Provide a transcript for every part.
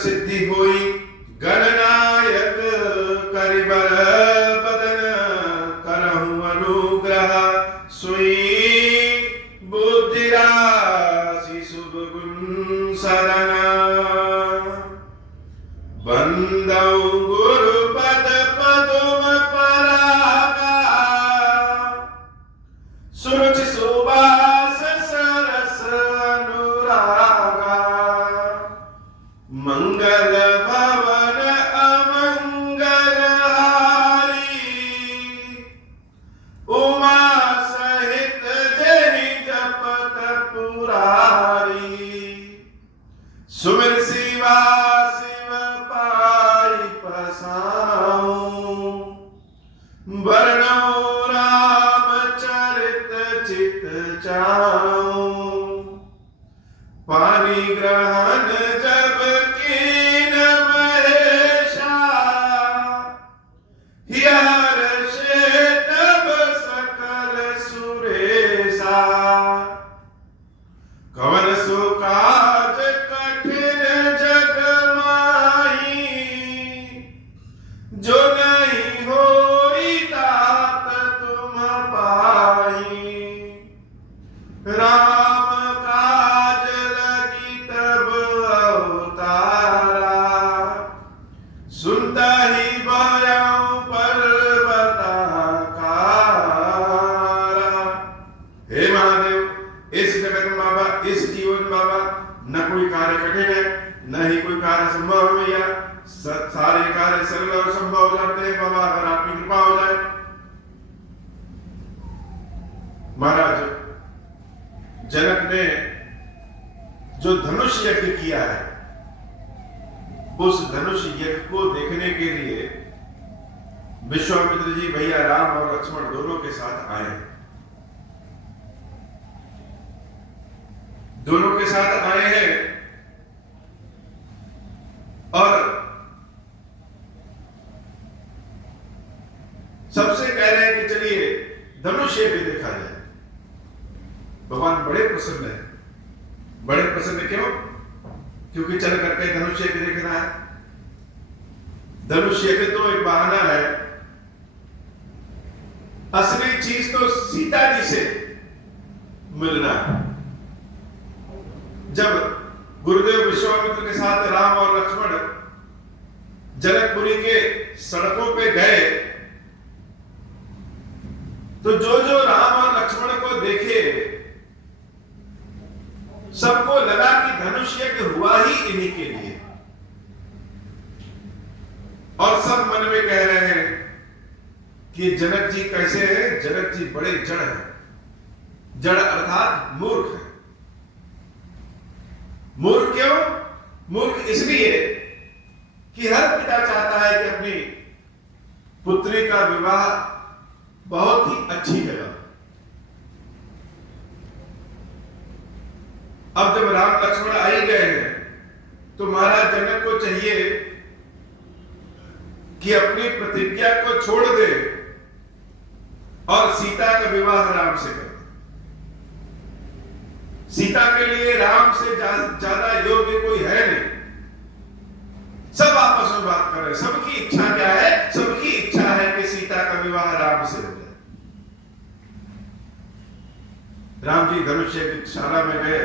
सिद्धि होई गणनायक करिबर बदन करहु अनुग्रह सोई बुद्धि राशि शुभ गुण सरना बंदौ गुरु पद पदुम परागा सुरुचि सुबास सरस अनुरागा मंगल भवन अमंगल हारी उमा सहित जहि जपत पुरारी सुमिर शिवा शिव पाई पसाऊं वर्णो राम चरित चित चाऊं पानी ग्रहण जब कीन महेशा हर्षे तब सकल सुरेशा कवन सो काज कठिन जग माही जो नहीं होई तात तुम पाही राम काज लगी तब अवतारा सुनता ही भयं पर्वताकारा। हे महादेव, इस जगत में बाबा, इस जीवन में बाबा न कोई कार्य कठिन है, न ही कोई कार्य संभव है भैया। सारे कार्य सरल और संभव हो जाते हैं बाबा, अगर आपकी कृपा हो जाए। महाराज, जनक ने जो धनुष यज्ञ किया है, उस धनुष यज्ञ को देखने के लिए विश्वामित्र जी भैया राम और लक्ष्मण दोनों के साथ आए। दोनों के साथ आए हैं और सबसे कह रहे हैं कि चलिए धनुष यज्ञ देखा जाए। भगवान बड़े प्रसन्न है। बड़े प्रसन्न क्यों? क्योंकि चल करके धनुष यज्ञ देखना है। धनुष यज्ञ तो एक बहाना है, असली चीज तो सीता जी से मिलना है। जब गुरुदेव विश्वामित्र के साथ राम और लक्ष्मण जनकपुरी के सड़कों पे गए, तो जो जो राम और लक्ष्मण को देखे, सबको लगा कि धनुष यज्ञ हुआ ही इन्हीं के लिए। और सब मन में कह रहे हैं कि जनक जी कैसे हैं? जनक जी बड़े जड़ हैं। जड़ अर्थात मूर्ख है। मूर्ख क्यों? मूर्ख इसलिए कि हर पिता चाहता है कि अपनी पुत्री का विवाह बहुत ही अच्छी जगह। अब जब राम लक्ष्मण आ ही गए हैं, तो महाराज जनक को चाहिए कि अपनी प्रतिज्ञा को छोड़ दे और सीता का विवाह राम से कर। सीता के लिए राम से ज्यादा योग्य कोई है नहीं। सब आपस में बात कर रहे हैं। सबकी इच्छा क्या है? सबकी इच्छा है कि सीता का विवाह राम से हो जाए। राम जी धनुष यज्ञशाला में गए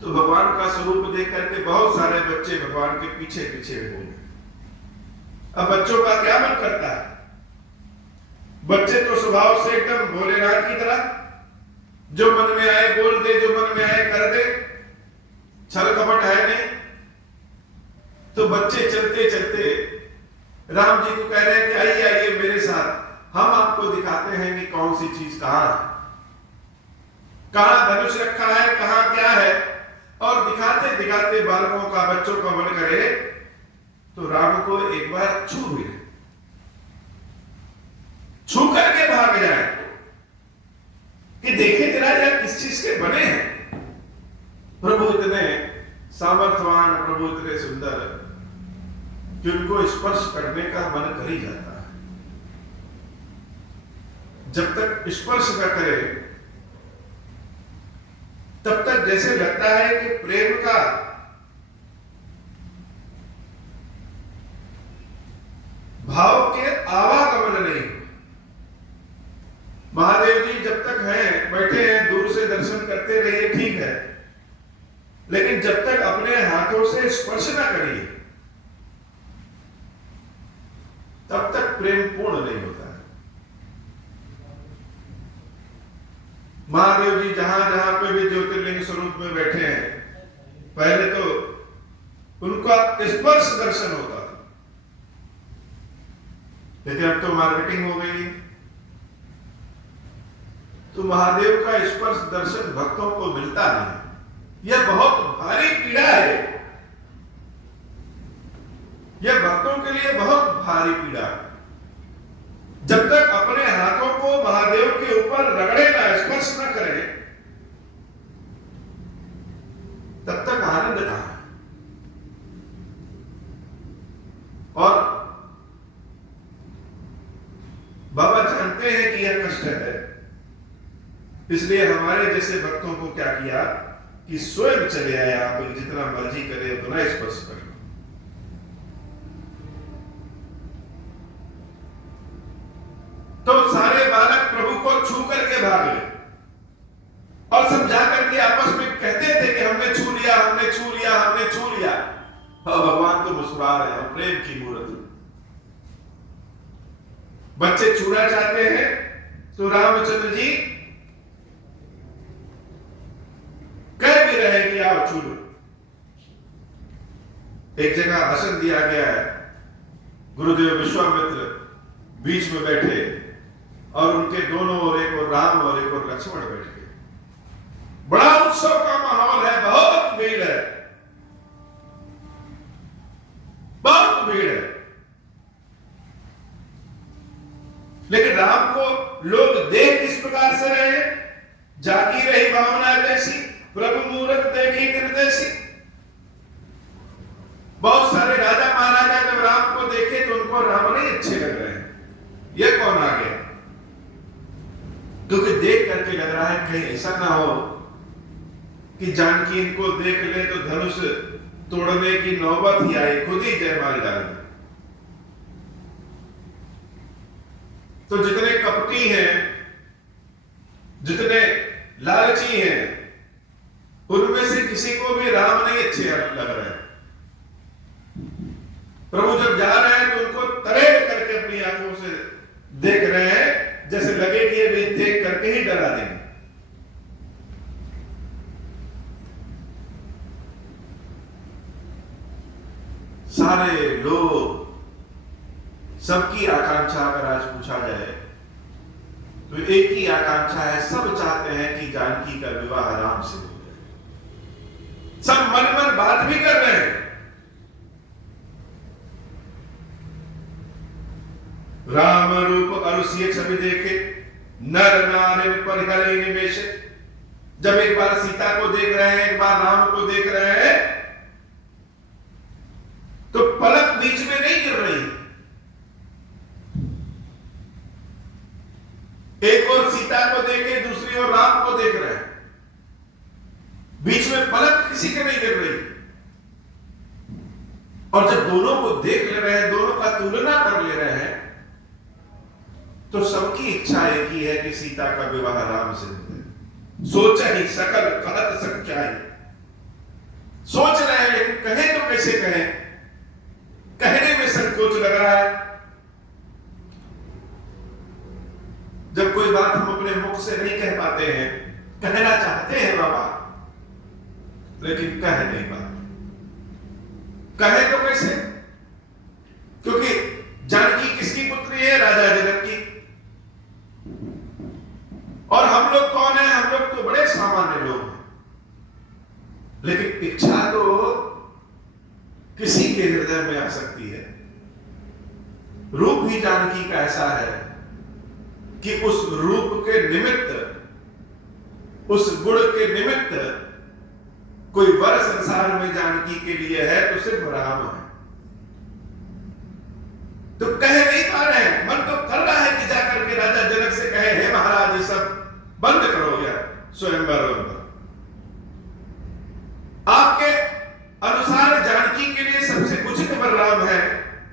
तो भगवान का स्वरूप देख करके बहुत सारे बच्चे भगवान के पीछे पीछे हो गए। अब बच्चों का क्या मन करता है? बच्चे तो स्वभाव से एकदम भोलेनाथ की तरह, जो मन में आए बोल दे, जो मन में आए कर दे, छल कपट है नहीं। तो बच्चे चलते चलते राम जी को कह रहे हैं कि आइए आइए मेरे साथ, हम आपको दिखाते हैं कि कौन सी चीज कहां है, कहां धनुष रखा है, कहां क्या है। और दिखाते दिखाते बालकों का, बच्चों का मन करे तो राम को एक बार छू भी ले, छू करके भाग जाए कि देखे जरा यह किस चीज के बने हैं। प्रभु इतने सामर्थ्यवान, प्रभु इतने सुंदर कि उनको स्पर्श करने का मन कर ही जाता है। जब तक स्पर्श न करे तब तक जैसे लगता है कि प्रेम का आवागमन नहीं हुआ। महादेव जी जब तक हैं, बैठे हैं, दूर से दर्शन करते रहिए, ठीक है, लेकिन जब तक अपने हाथों से स्पर्श ना करिए तब तक प्रेम पूर्ण नहीं होता है। महादेव जी जहां जहां पे भी ज्योतिर्लिंग स्वरूप में बैठे हैं, पहले तो उनका स्पर्श दर्शन होता था, लेकिन अब तो मार्केटिंग हो गई है, तो महादेव का स्पर्श दर्शन भक्तों को मिलता नहीं। यह बहुत भारी पीड़ा है, यह भक्तों के लिए बहुत भारी पीड़ा है। जब तक अपने हाथों को महादेव के ऊपर रगड़े ना, स्पर्श ना करें, तब तक आनंद कहां है। और बाबा जानते हैं कि यह कष्ट है, इसलिए हमारे जैसे भक्तों को क्या किया कि स्वयं चले आए, आप जितना मर्जी करे उतना स्पर्श कर लो। तो सारे बालक प्रभु को छू करके भाग गए और समझा करके आपस में कहते थे कि हमने छू लिया, हमने छू लिया, हमने छू लिया। और भगवान तो मुस्कुरा रहे हैं, प्रेम की मूर्ति। बच्चे छूना चाहते हैं तो रामचंद्र जी कह भी रहे कि आओ छू लो। एक जगह आसन दिया गया है, गुरुदेव विश्वामित्र बीच में बैठे और उनके दोनों ओर, एक और राम और एक और लक्ष्मण बैठ गए। बड़ा उत्सव का माहौल है, बहुत भीड़ है, बहुत भीड़ है, लेकिन राम को लोग देख किस प्रकार से रहे, जागी रही भावना जैसी, प्रभु मूरत देखी निर्देशी। बहुत सारे राजा महाराजा जब राम को देखे तो उनको राम नहीं अच्छे लग रहे हैं। ये कौन आ गया? क्योंकि देख करके लग रहा है कहीं ऐसा ना हो कि जानकी इनको देख ले तो धनुष तोड़ने की नौबत ही आई, खुद ही जयमाल डाल दे। तो जितने कपटी हैं, जितने लालची हैं, उनमें से किसी को भी राम नहीं अच्छे लग रहे हैं। प्रभु जब जा रहे हैं तो उनको तरेड़ करके अपनी आंखों से देख रहे हैं, जैसे लगे कि ये भी देख करके ही डरा देंगे। सारे लोग, सबकी आकांक्षा अगर आज पूछा जाए तो एक ही आकांक्षा है, सब चाहते हैं कि जानकी का विवाह राम से हो जाए। सब मन मन बात भी कर रहे हैं। राम रूप अरुषिय छवि देखे, नर नारी परिहरे निवेश। जब एक बार सीता को देख रहे हैं, एक बार राम को देख रहे हैं, तो पलक बीच में नहीं गिर रही। एक और सीता को देखे, दूसरी ओर राम को देख रहे हैं, बीच में पलक किसी के नहीं गिर रही। और जब दोनों को देख ले रहे हैं, दोनों का तुलना कर ले रहे हैं, तो सबकी इच्छा एक ही है कि सीता का विवाह राम से हो। सोच ही सकल कहत सच्चाई, सोच रहे हैं लेकिन कहें तो कैसे कहें, कहने में संकोच लग रहा है। जब कोई बात हम अपने मुख से नहीं कह पाते हैं, कहना चाहते हैं बाबा, लेकिन कह नहीं पाते। कहे तो कैसे? क्योंकि जानकी किसकी पुत्री है? राजा जनक की। और हम लोग कौन है? हम लोग तो बड़े सामान्य लोग हैं, लेकिन इच्छा तो किसी के हृदय में आ सकती है। रूप ही जानकी का ऐसा है कि उस रूप के निमित्त, उस गुण के निमित्त कोई वर संसार में जानकी के लिए है तो सिर्फ राम है। तो कह नहीं पा रहे हैं, मन तो कर रहा है कि जाकर के राजा जनक से कहे, हे महाराज ये सब बंद करो यार, स्वयंवर। आपके अनुसार जानकी के लिए सबसे उचित वर राम है,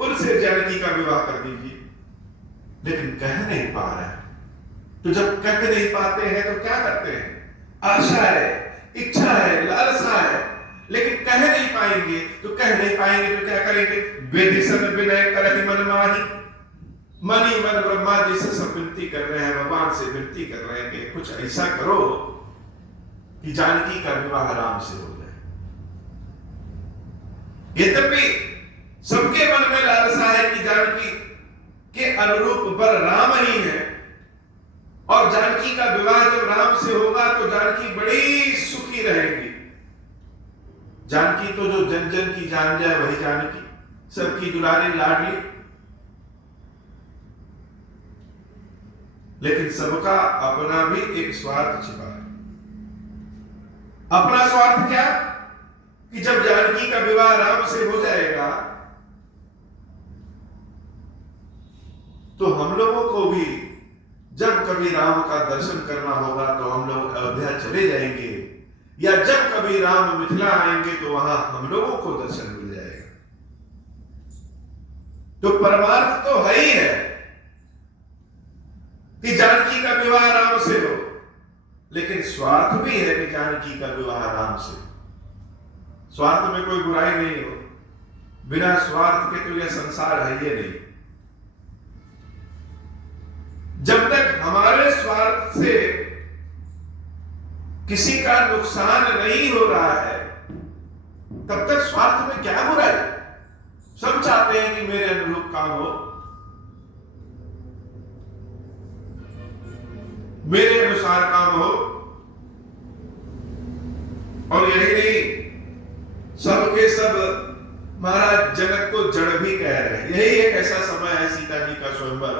उनसे जानकी का विवाह कर दीजिए। लेकिन कह नहीं पा रहे हैं। तो जब कह नहीं पाते हैं तो क्या करते हैं? आशा है, इच्छा है, लालसा है, लेकिन कह नहीं पाएंगे। तो कह नहीं पाएंगे तो क्या करेंगे? विधिसन विनय करहि मन माही। मन ही मन ब्रह्मा जी से सब विनती कर रहे हैं, भगवान से विनती कर रहे हैं कि कुछ ऐसा करो कि जानकी का विवाह राम से हो जाए। यद्यपि सबके मन में लालसा है कि जानकी के अनुरूप वर राम ही है, और जानकी का विवाह जब राम से होगा तो जानकी बड़ी सुखी रहेगी। जानकी तो जो जन जन की जान जाए वही जानकी, सबकी दुलारी लाडली। लेकिन सबका अपना भी एक स्वार्थ छिपा है। अपना स्वार्थ क्या? कि जब जानकी का विवाह राम से हो जाएगा तो हम लोगों को भी जब कभी राम का दर्शन करना होगा तो हम लोग अयोध्या चले जाएंगे, या जब कभी राम मिथिला आएंगे तो वहां हम लोगों को दर्शन मिल जाएगा। तो परमार्थ तो है ही है कि जानकी का विवाह राम से हो, लेकिन स्वार्थ भी है कि जानकी का विवाह राम से। स्वार्थ में कोई बुराई नहीं हो, बिना स्वार्थ के तो यह संसार है ये नहीं। जब तक हमारे स्वार्थ से किसी का नुकसान नहीं हो रहा है तब तक स्वार्थ में क्या बुराई? सब चाहते हैं कि मेरे अनुरूप काम हो, मेरे अनुसार काम हो। और यही नहीं, सबके सब महाराज जनक को जड़ भी कह रहे हैं। यही एक ऐसा समय है सीता जी का स्वयंवर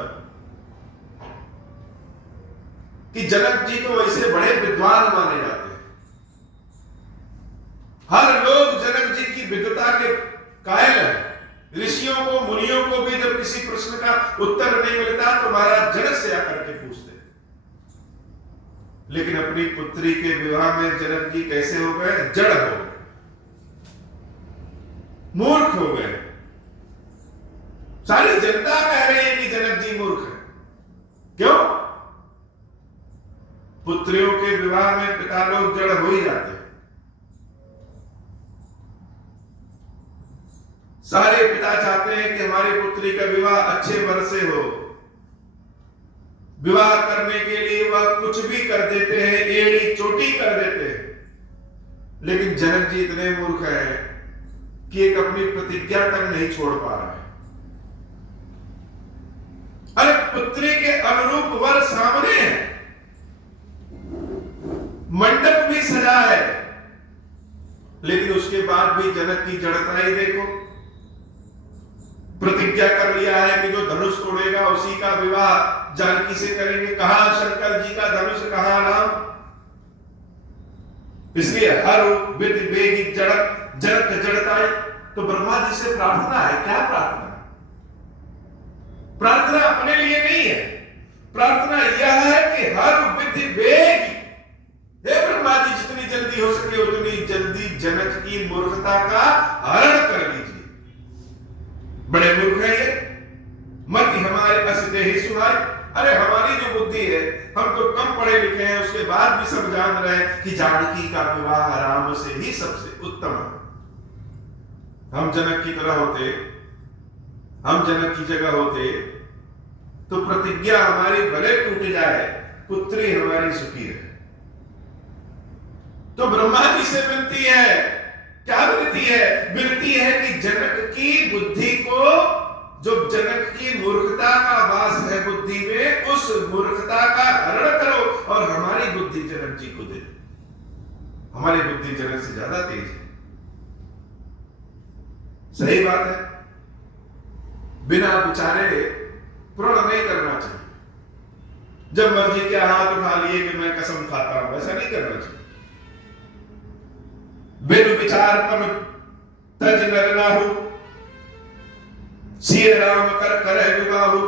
कि जनक जी तो वैसे बड़े विद्वान माने जाते हैं। हर लोग जनक जी की विद्वता के कायल हैं। ऋषियों को, मुनियों को भी जब किसी प्रश्न का उत्तर नहीं मिलता तो महाराज जनक से आकर के पूछते। लेकिन अपनी पुत्री के विवाह में जनक जी कैसे हो गए? जड़ हो गए, मूर्ख हो गए। सारी जनता कह रही है कि जनक जी मूर्ख है। क्यों? पुत्रियों के विवाह में पिता लोग जड़ हो ही जाते हैं। सारे पिता चाहते हैं कि हमारी पुत्री का विवाह अच्छे वर से हो। विवाह करने के लिए वह कुछ भी कर देते हैं, एड़ी चोटी कर देते हैं। लेकिन जनक जी इतने मूर्ख हैं कि एक अपनी प्रतिज्ञा तक नहीं छोड़ पा रहे। अरे पुत्री के अनुरूप वर सामने है, मंडप भी सजा है, लेकिन उसके बाद भी जनक की जड़ता ही देखो। प्रतिज्ञा कर लिया है कि जो धनुष तोड़ेगा उसी का विवाह जानकी से करेंगे। कहां शंकर जी का धनुष, कहां राम। इसलिए हर विद वेगी जड़क जनक जड़ताई। तो ब्रह्मा जी से प्रार्थना है। क्या प्रार्थना? प्रार्थना अपने लिए नहीं है, प्रार्थना यह है कि हर विधि वेगी, हे ब्रह्मा जी जितनी जल्दी हो सके उतनी जल्दी जनक की मूर्खता का हरण कर लीजिए। बड़े मूर्ख है ये, मत हमारे असदे ही सुनाए। अरे हमारी जो बुद्धि है, हम तो कम पढ़े लिखे हैं, उसके बाद भी सब जान रहे हैं कि जानकी का विवाह राम से ही सबसे उत्तम है। हम जनक की तरह होते, हम जनक की जगह होते तो प्रतिज्ञा हमारी भले टूट जाए, पुत्री हमारी सुखी रहे। तो ब्रह्मा जी से विनती है। क्या विनती है? विनती है कि जनक की बुद्धि को, जो जनक की मूर्खता का वास है बुद्धि में, उस मूर्खता का हरण करो और हमारी बुद्धि जनक जी को दे। हमारी बुद्धि जनक से ज्यादा तेज है। सही बात है, बिना विचारे प्रण नहीं करना चाहिए। जब मर्जी के हाथ उठा लिए कि मैं कसम खाता हूं, ऐसा नहीं करना चाहिए। बिन विचार पर तज नर नाहु, सिय राम कर करे विवाहु।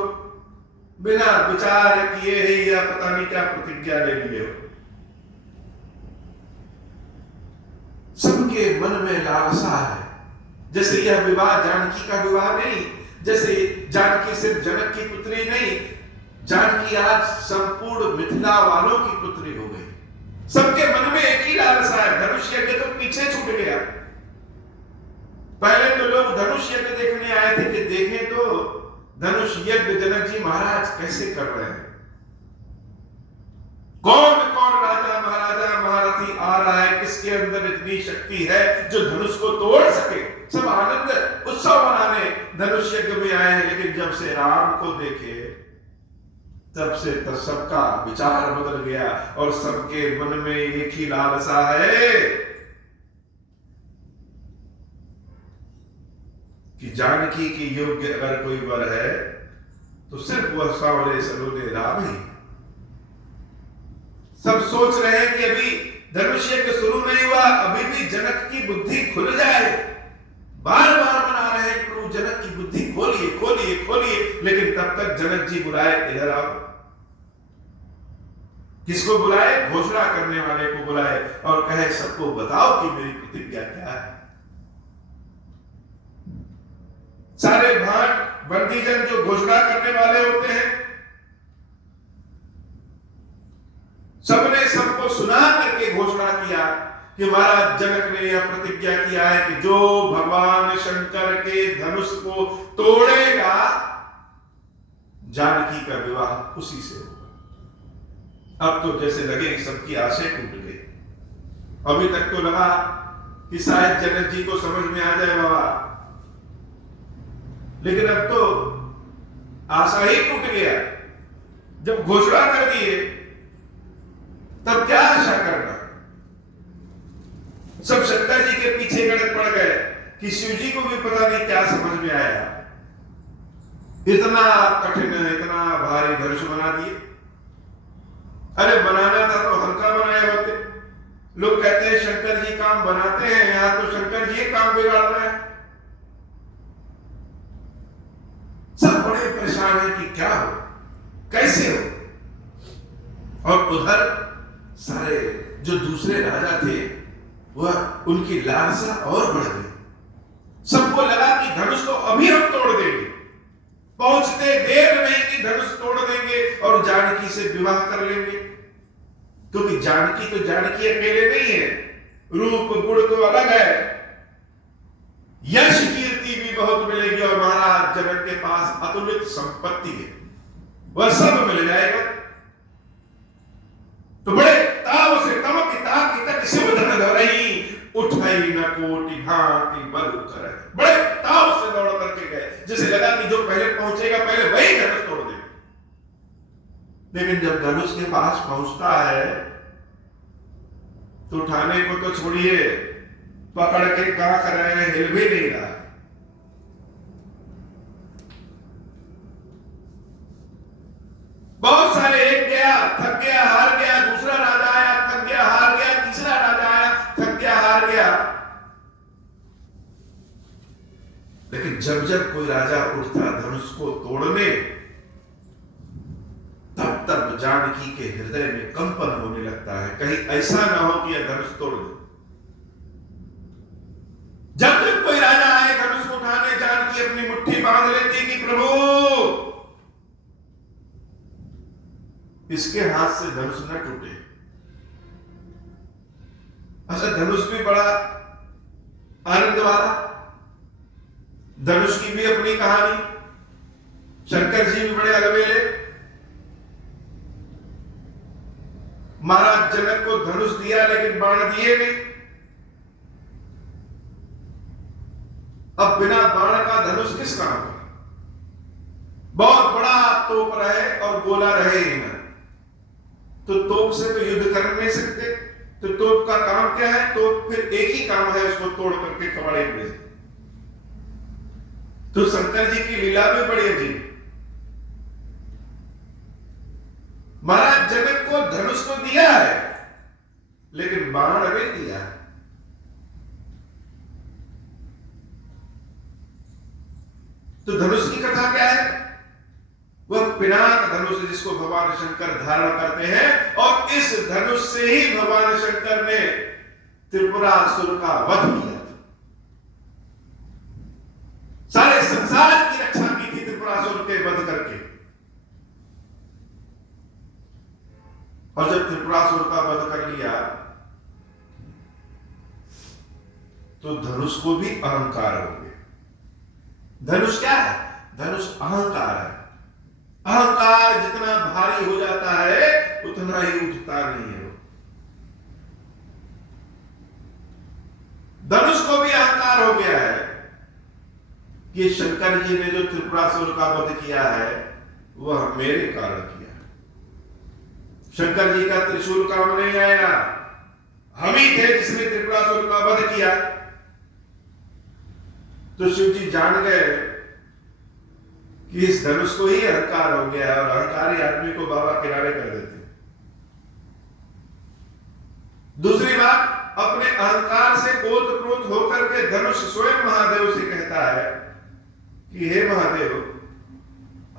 बिना विचार किए ही या पता नहीं क्या प्रतिज्ञा ले लिए हो। सबके मन में लालसा है। जैसे यह विवाह जानकी का विवाह नहीं, जैसे जानकी सिर्फ जनक की पुत्री नहीं, जानकी आज संपूर्ण मिथिला वालों की पुत्री हो गई। सबके मन में एक ही लालसा है, धनुष यज्ञ तो पीछे छूट गया। पहले तो लोग धनुष यज्ञ देखने आए थे कि देखें तो धनुष यज्ञ जनक जी महाराज कैसे कर रहे हैं, कौन कौन राजा महाराजा महारथी आ रहा है, किसके अंदर इतनी शक्ति है जो धनुष को तोड़ सके। सब आनंद उत्सव मनाने धनुष यज्ञ में आए हैं। लेकिन जब से राम को देखे तब से तो सबका विचार बदल गया और सबके मन में एक ही लालसा है कि जानकी की योग्य अगर कोई वर है तो सिर्फ वह सावरे सलोने राम ही। सब सोच रहे हैं कि अभी धनुष यज्ञ शुरू नहीं हुआ, अभी भी जनक की बुद्धि खुल जाए। बार बार मना रहे हैं प्रभु जनक की बुद्धि खोलिए खोलिए खोलिए, लेकिन तब तक जनक जी बुलाए, इधर आओ। किसको बुलाए? घोषणा करने वाले को बुलाए और कहे सबको बताओ कि मेरी प्रतिज्ञा क्या है। सारे भाट बंदीजन जो घोषणा करने वाले होते हैं, सबने सबको सुना करके घोषणा किया कि महाराज जनक ने यह प्रतिज्ञा किया है कि जो भगवान शंकर के धनुष को तोड़ेगा जानकी का विवाह उसी से होगा। अब तो जैसे लगे सबकी आशा टूट गई। अभी तक तो लगा कि शायद जनक जी को समझ में आ जाए बाबा, लेकिन अब तो आशा ही टूट गया। जब घोषणा कर दिए तब क्या आशा करना। सब शंकर जी के पीछे गड़क पड़ गए कि शिव जी को भी पता नहीं क्या समझ में आया, इतना कठिन इतना भारी धनुष बना दिए। अरे बनाना था तो हल्का बनाए होते। लोग कहते हैं शंकर जी काम बनाते हैं, यहां तो शंकर जी काम बिगाड़ रहे हैं। सब बड़े परेशान हैं कि क्या हो, कैसे हो। और उधर सारे जो दूसरे राजा थे वह उनकी लालसा और बढ़ गई। सबको लगा कि धनुष तो अभी हम तोड़ देंगे, पहुंचते देर नहीं कि धनुष तोड़ देंगे और जानकी से विवाह कर लेंगे। क्योंकि जानकी तो जानकी अकेले नहीं है, रूप गुण तो अलग है, यश कीर्ति भी बहुत मिलेगी और महाराज जनक के पास अतुलित संपत्ति है, वह सब मिल जाएगा। तो बड़े ताव से तमक तक शिव धन धरई उठाई न कोटि भांति बल करे। बड़े ताव से दौड़ करके गए, जैसे लगा कि जो पहले पहुंचेगा पहले वही धनुष तोड़ देगा। लेकिन जब धनुष के पास पहुंचता है तो उठाने को तो छोड़िए, पकड़ के कहां कर रहे हैं, हिल भी नहीं रहा। बहुत सारे, एक गया थक गया हार गया, दूसरा राजा आया थक गया हार गया, तीसरा राजा आया थक गया हार गया। लेकिन जब जब कोई राजा उठता धनुष को तोड़ने, तब तब जानकी के हृदय में कंपन होने लगता है, कहीं ऐसा ना हो कि यह धनुष तोड़ दे। जब जब कोई राजा आए धनुष को उठाने, जानकी अपनी मुट्ठी बांध लेती कि प्रभु इसके हाथ से धनुष न टूटे। अच्छा, धनुष भी बड़ा आनंद वाला, धनुष की भी अपनी कहानी। शंकर जी भी बड़े अलबेले। महाराज जनक को धनुष दिया लेकिन बाण दिए नहीं। अब बिना बाण का धनुष किस काम का? बहुत बड़ा तोप रहे और गोला रहे ही ना, तो तोप से तो युद्ध कर नहीं सकते। तो तोप का काम क्या है? तोप फिर एक ही काम है, उसको तोड़ करके कबाड़े में। तो शंकर जी की लीला भी बड़ी अजीब। महाराज जनक को धनुष को दिया है लेकिन बाण नहीं दिया। तो धनुष की कथा क्या है? वह पिनाक धनुष जिसको भगवान शंकर धारण करते हैं, और इस धनुष से ही भगवान शंकर ने त्रिपुरासुर का वध किया था। सारे संसार की रक्षा की थी त्रिपुरासुर के वध करके। और जब त्रिपुरासुर का वध कर लिया तो धनुष को भी अहंकार हो गया। धनुष क्या है? धनुष अहंकार है। अहंकार जितना भारी हो जाता है उतना ही उठता नहीं है। धनुष को भी अहंकार हो गया है कि शंकर जी ने जो त्रिपुरासुर का वध किया है वह मेरे कारण किया। शंकर जी का त्रिशूल काम नहीं आया, हम ही थे जिसने त्रिपुरासुर का वध किया। तो शिव जी जान गए कि इस धनुष को ही अहंकार हो गया है और अहंकारी आदमी को बाबा किनारे कर देते। दूसरी बात, अपने अहंकार से ओतप्रोत होकर के धनुष स्वयं महादेव से कहता है कि हे महादेव,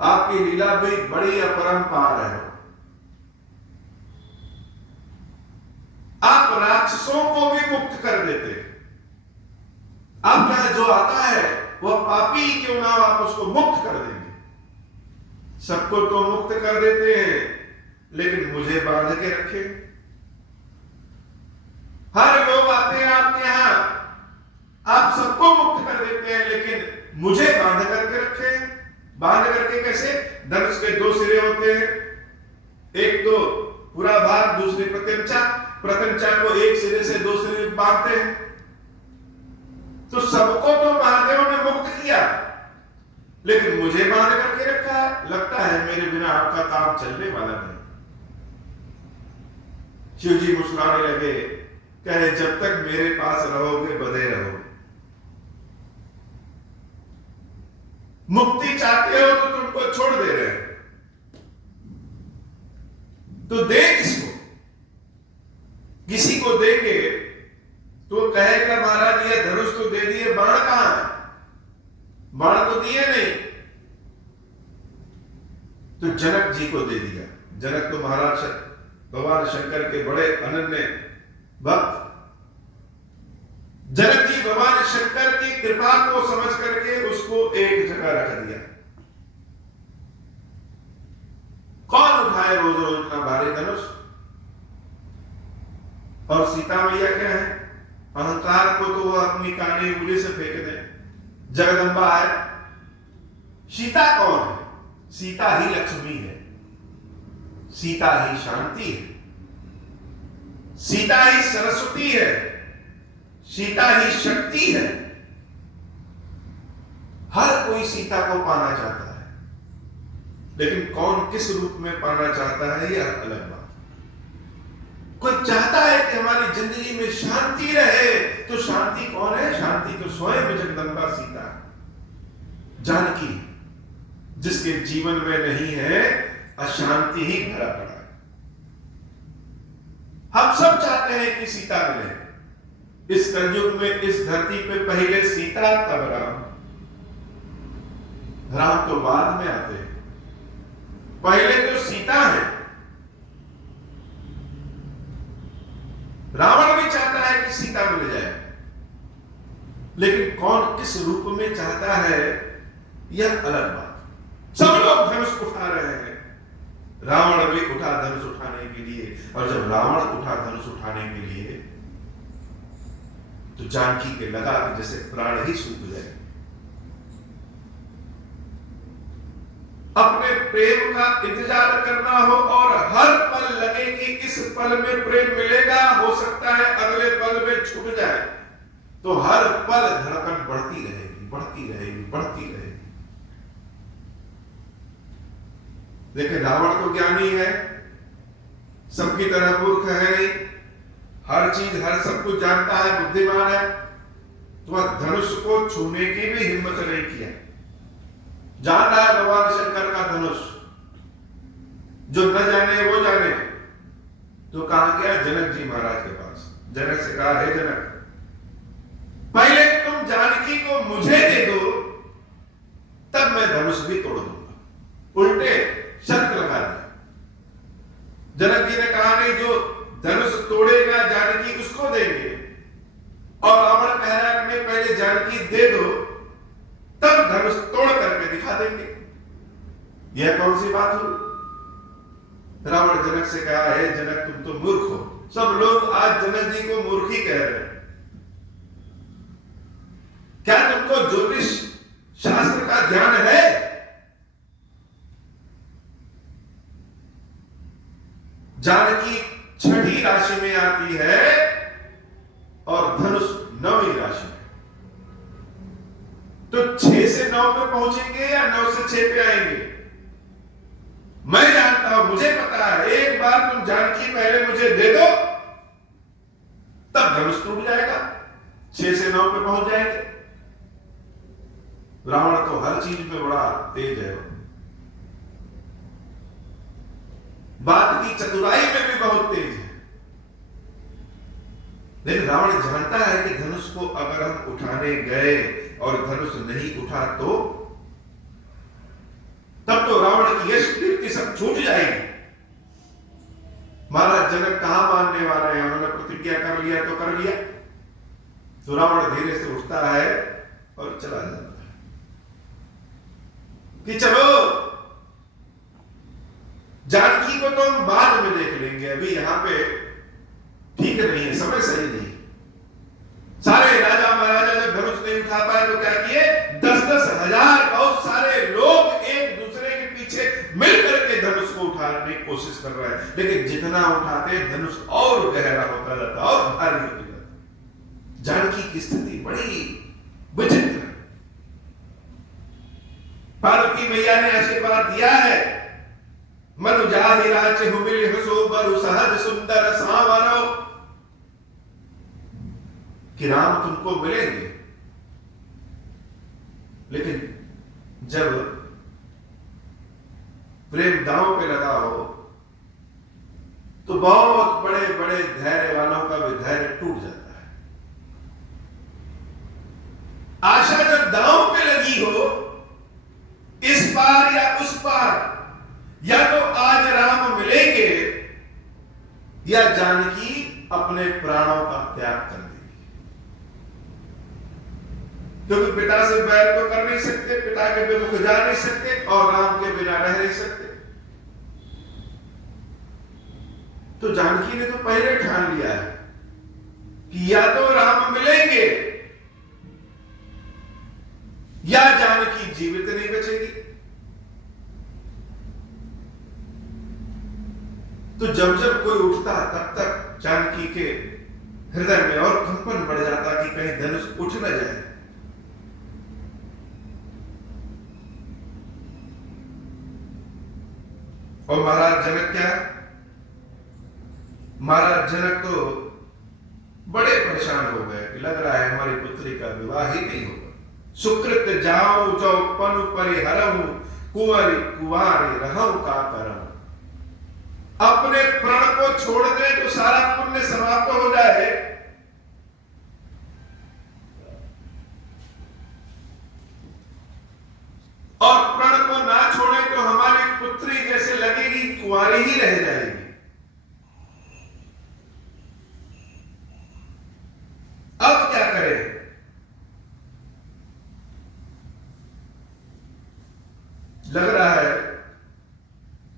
आपकी लीला भी बड़ी अपरंपार है। आप राक्षसों को भी मुक्त कर देते। आपका जो आता है वह पापी क्यों ना, आप उसको मुक्त कर देंगे। सबको तो मुक्त कर देते हैं लेकिन मुझे बांध के रखे। हर लोग आते हैं आपके यहां, आप सबको मुक्त कर देते हैं लेकिन मुझे बांध करके रखे। बांध करके कैसे? धनुष के दो सिरे होते हैं, एक तो पूरा भाग, दूसरी प्रत्यंचा। प्रत्यंचा को एक सिरे से दो सिरे बांधते हैं। तो सबको तो महादेव ने मुक्त किया लेकिन मुझे बांध करके रखा है। लगता है मेरे बिना आपका काम चलने वाला नहीं। शिव जी मुस्कुराने लगे, कहे जब तक मेरे पास रहोगे बधे रहोगे। मुक्ति चाहते हो तो तुमको छोड़ दे रहे हैं, तो दे किसको? किसी को देंगे तो कहेगा महाराज ये धनुष तो दे दिए, बाण कहां है? बाण तो दिए नहीं। तो जनक जी को दे दिया। जनक तो महाराज भगवान शंकर के बड़े अनन्य भक्त। जनक जी भगवान शंकर की कृपा को समझ करके उसको एक जगह रख दिया। कौन उठाए रोज रोज इतना भारी धनुष? और सीता मैया क्या है? अहंकार को तो वह अपनी कानी उंगली से फेंक दे। जगदम्बा है। सीता कौन है? सीता ही लक्ष्मी है, सीता ही शांति है, सीता ही सरस्वती है, सीता ही शक्ति है। हर कोई सीता को पाना चाहता है लेकिन कौन किस रूप में पाना चाहता है यह अलग बात। कोई चाहता है कि हमारी जिंदगी में शांति रहे, तो शांति कौन है? शांति तो स्वयं जगदम्बा सीता जानकी, जिसके जीवन में नहीं है अशांति ही भरा पड़ा है। हम सब चाहते हैं कि सीता मिले। इस कलयुग में इस धरती पे पहले सीता तब राम। राम तो बाद में आते हैं, पहले तो सीता है। रावण भी चाहता है कि सीता मिल जाए लेकिन कौन किस रूप में चाहता है यह अलग बात। सब लोग धनुष उठा रहे हैं। रावण भी उठा धनुष उठाने के लिए, और जब रावण उठा धनुष उठाने के लिए तो जानकी के लगा कि जैसे प्राण ही सूख जाए। अपने प्रेम का इंतजार करना हो और हर पल लगे कि इस पल में प्रेम मिलेगा, हो सकता है अगले पल में छूट जाए, तो हर पल धड़कन बढ़ती रहेगी, बढ़ती रहेगी, बढ़ती रहेगी। देखिए रावण तो ज्ञानी है, सबकी तरह मूर्ख है नहीं, हर चीज हर सब कुछ जानता है, बुद्धिमान है। तो वह धनुष को छूने की भी हिम्मत नहीं किया। जान रहा है भगवान शंकर का धनुष, जो न जाने वो जाने। तो कहा गया जनक जी महाराज के पास। जनक से कहा, हे जनक, पहले तुम जानकी को मुझे दे दो, तब मैं धनुष भी तोड़ दूंगा। उल्टे शर्त लगा दिया। जनक जी ने कहा नहीं, जो धनुष तोड़ेगा जानकी उसको देंगे, और रावण कह रहा है कि पहले जानकी दे दो तब धनुष तोड़ करके दिखा देंगे। यह कौन सी बात हुई? रावण जनक से कहा, हे जनक तुम तो मूर्ख हो। सब लोग आज जनक जी को मूर्ख ही कह रहे हैं। क्या तुमको ज्योतिष शास्त्र का ज्ञान है? जानकी छठी राशि में आती है और धनुष 9वीं राशि में। तो 6 से 9 पे पहुंचेंगे या 9 से 6 पे आएंगे? मैं जानता हूं, मुझे पता है, एक बार तुम जानकी पहले मुझे दे दो, तब धनुष टूट जाएगा, 6 से 9 पे पहुंच जाएंगे। रावण तो हर चीज में बड़ा तेज है, बात की चतुराई में भी बहुत तेज है। लेकिन रावण जानता है कि धनुष को अगर हम उठाने गए और धनुष नहीं उठा तो तब तो रावण की यश कीर्ति सब छूट जाएगी। महाराज जनक कहां मानने वाले हैं, उन्होंने प्रतिज्ञा कर लिया तो कर लिया। तो रावण धीरे से उठता है और चला जाता है कि चलो जानकी को तो हम बाद में देख लेंगे, अभी यहां पे ठीक नहीं है, समय सही नहीं। सारे राजा महाराजा जब धनुष नहीं उठा पाए तो क्या किए, 10-10 हजार बहुत सारे लोग एक दूसरे के पीछे मिलकर के धनुष को उठाने की कोशिश कर रहे हैं। लेकिन जितना उठाते धनुष और गहरा होता जाता और भारी होता जाता। जानकी की स्थिति बड़ी विचित्र। पार्वती मैया ने आशीर्वाद दिया है, मनु जाहि राज हुमिल हसो बरु सहज सुंदर सांवरो, कि राम तुमको मिलेंगे। लेकिन जब प्रेम दांव पे लगा हो तो बहुत बड़े बड़े धैर्य वालों का भी धैर्य टूट जाता है। आशा जब दांव पे लगी हो, इस पार या उस पार, या तो आज राम मिलेंगे या जानकी अपने प्राणों का त्याग कर देगी। क्योंकि पिता से बैर तो कर नहीं सकते, पिता के विमुख जा नहीं सकते और राम के बिना रह नहीं सकते। तो जानकी ने तो पहले ठान लिया है कि या तो राम मिलेंगे या जानकी जीवित नहीं बचेगी। तो जब जब कोई उठता तब तक जानकी के हृदय में और कंपन बढ़ जाता कि कहीं धनुष उठ न जाए। और महाराज जनक क्या, महाराज जनक तो बड़े परेशान हो गए कि लग रहा है हमारी पुत्री का विवाह ही नहीं होगा। सुकृत जाऊं जो पनु परिहरऊं, कुंवरी कुंवारी रहूं का करऊं। अपने प्रण को छोड़ दे तो सारा पुण्य समाप्त हो जाए, और प्रण को ना छोड़े तो हमारी पुत्री जैसे लगेगी कुंवारी ही रह जाएगी। अब क्या करें? लग रहा है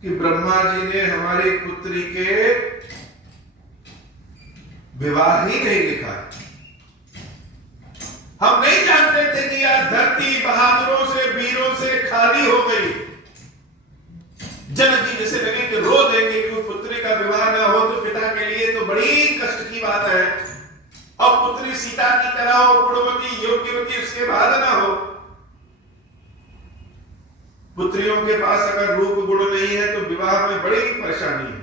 कि ब्रह्मा जी ने हमारी पुत्री के विवाह ही नहीं लिखा। हम नहीं जानते थे कि यह धरती बहादुरों से, वीरों से खाली हो गई। जनक जी जैसे लगे कि रो देंगे कि पुत्री का विवाह ना हो तो पिता के लिए तो बड़ी कष्ट की बात है। अब पुत्री सीता की तरह हो, गुणवती योग्यवती, उसके बाद ना हो। पुत्रियों के पास अगर रूप गुण नहीं है तो विवाह में बड़ी परेशानी है,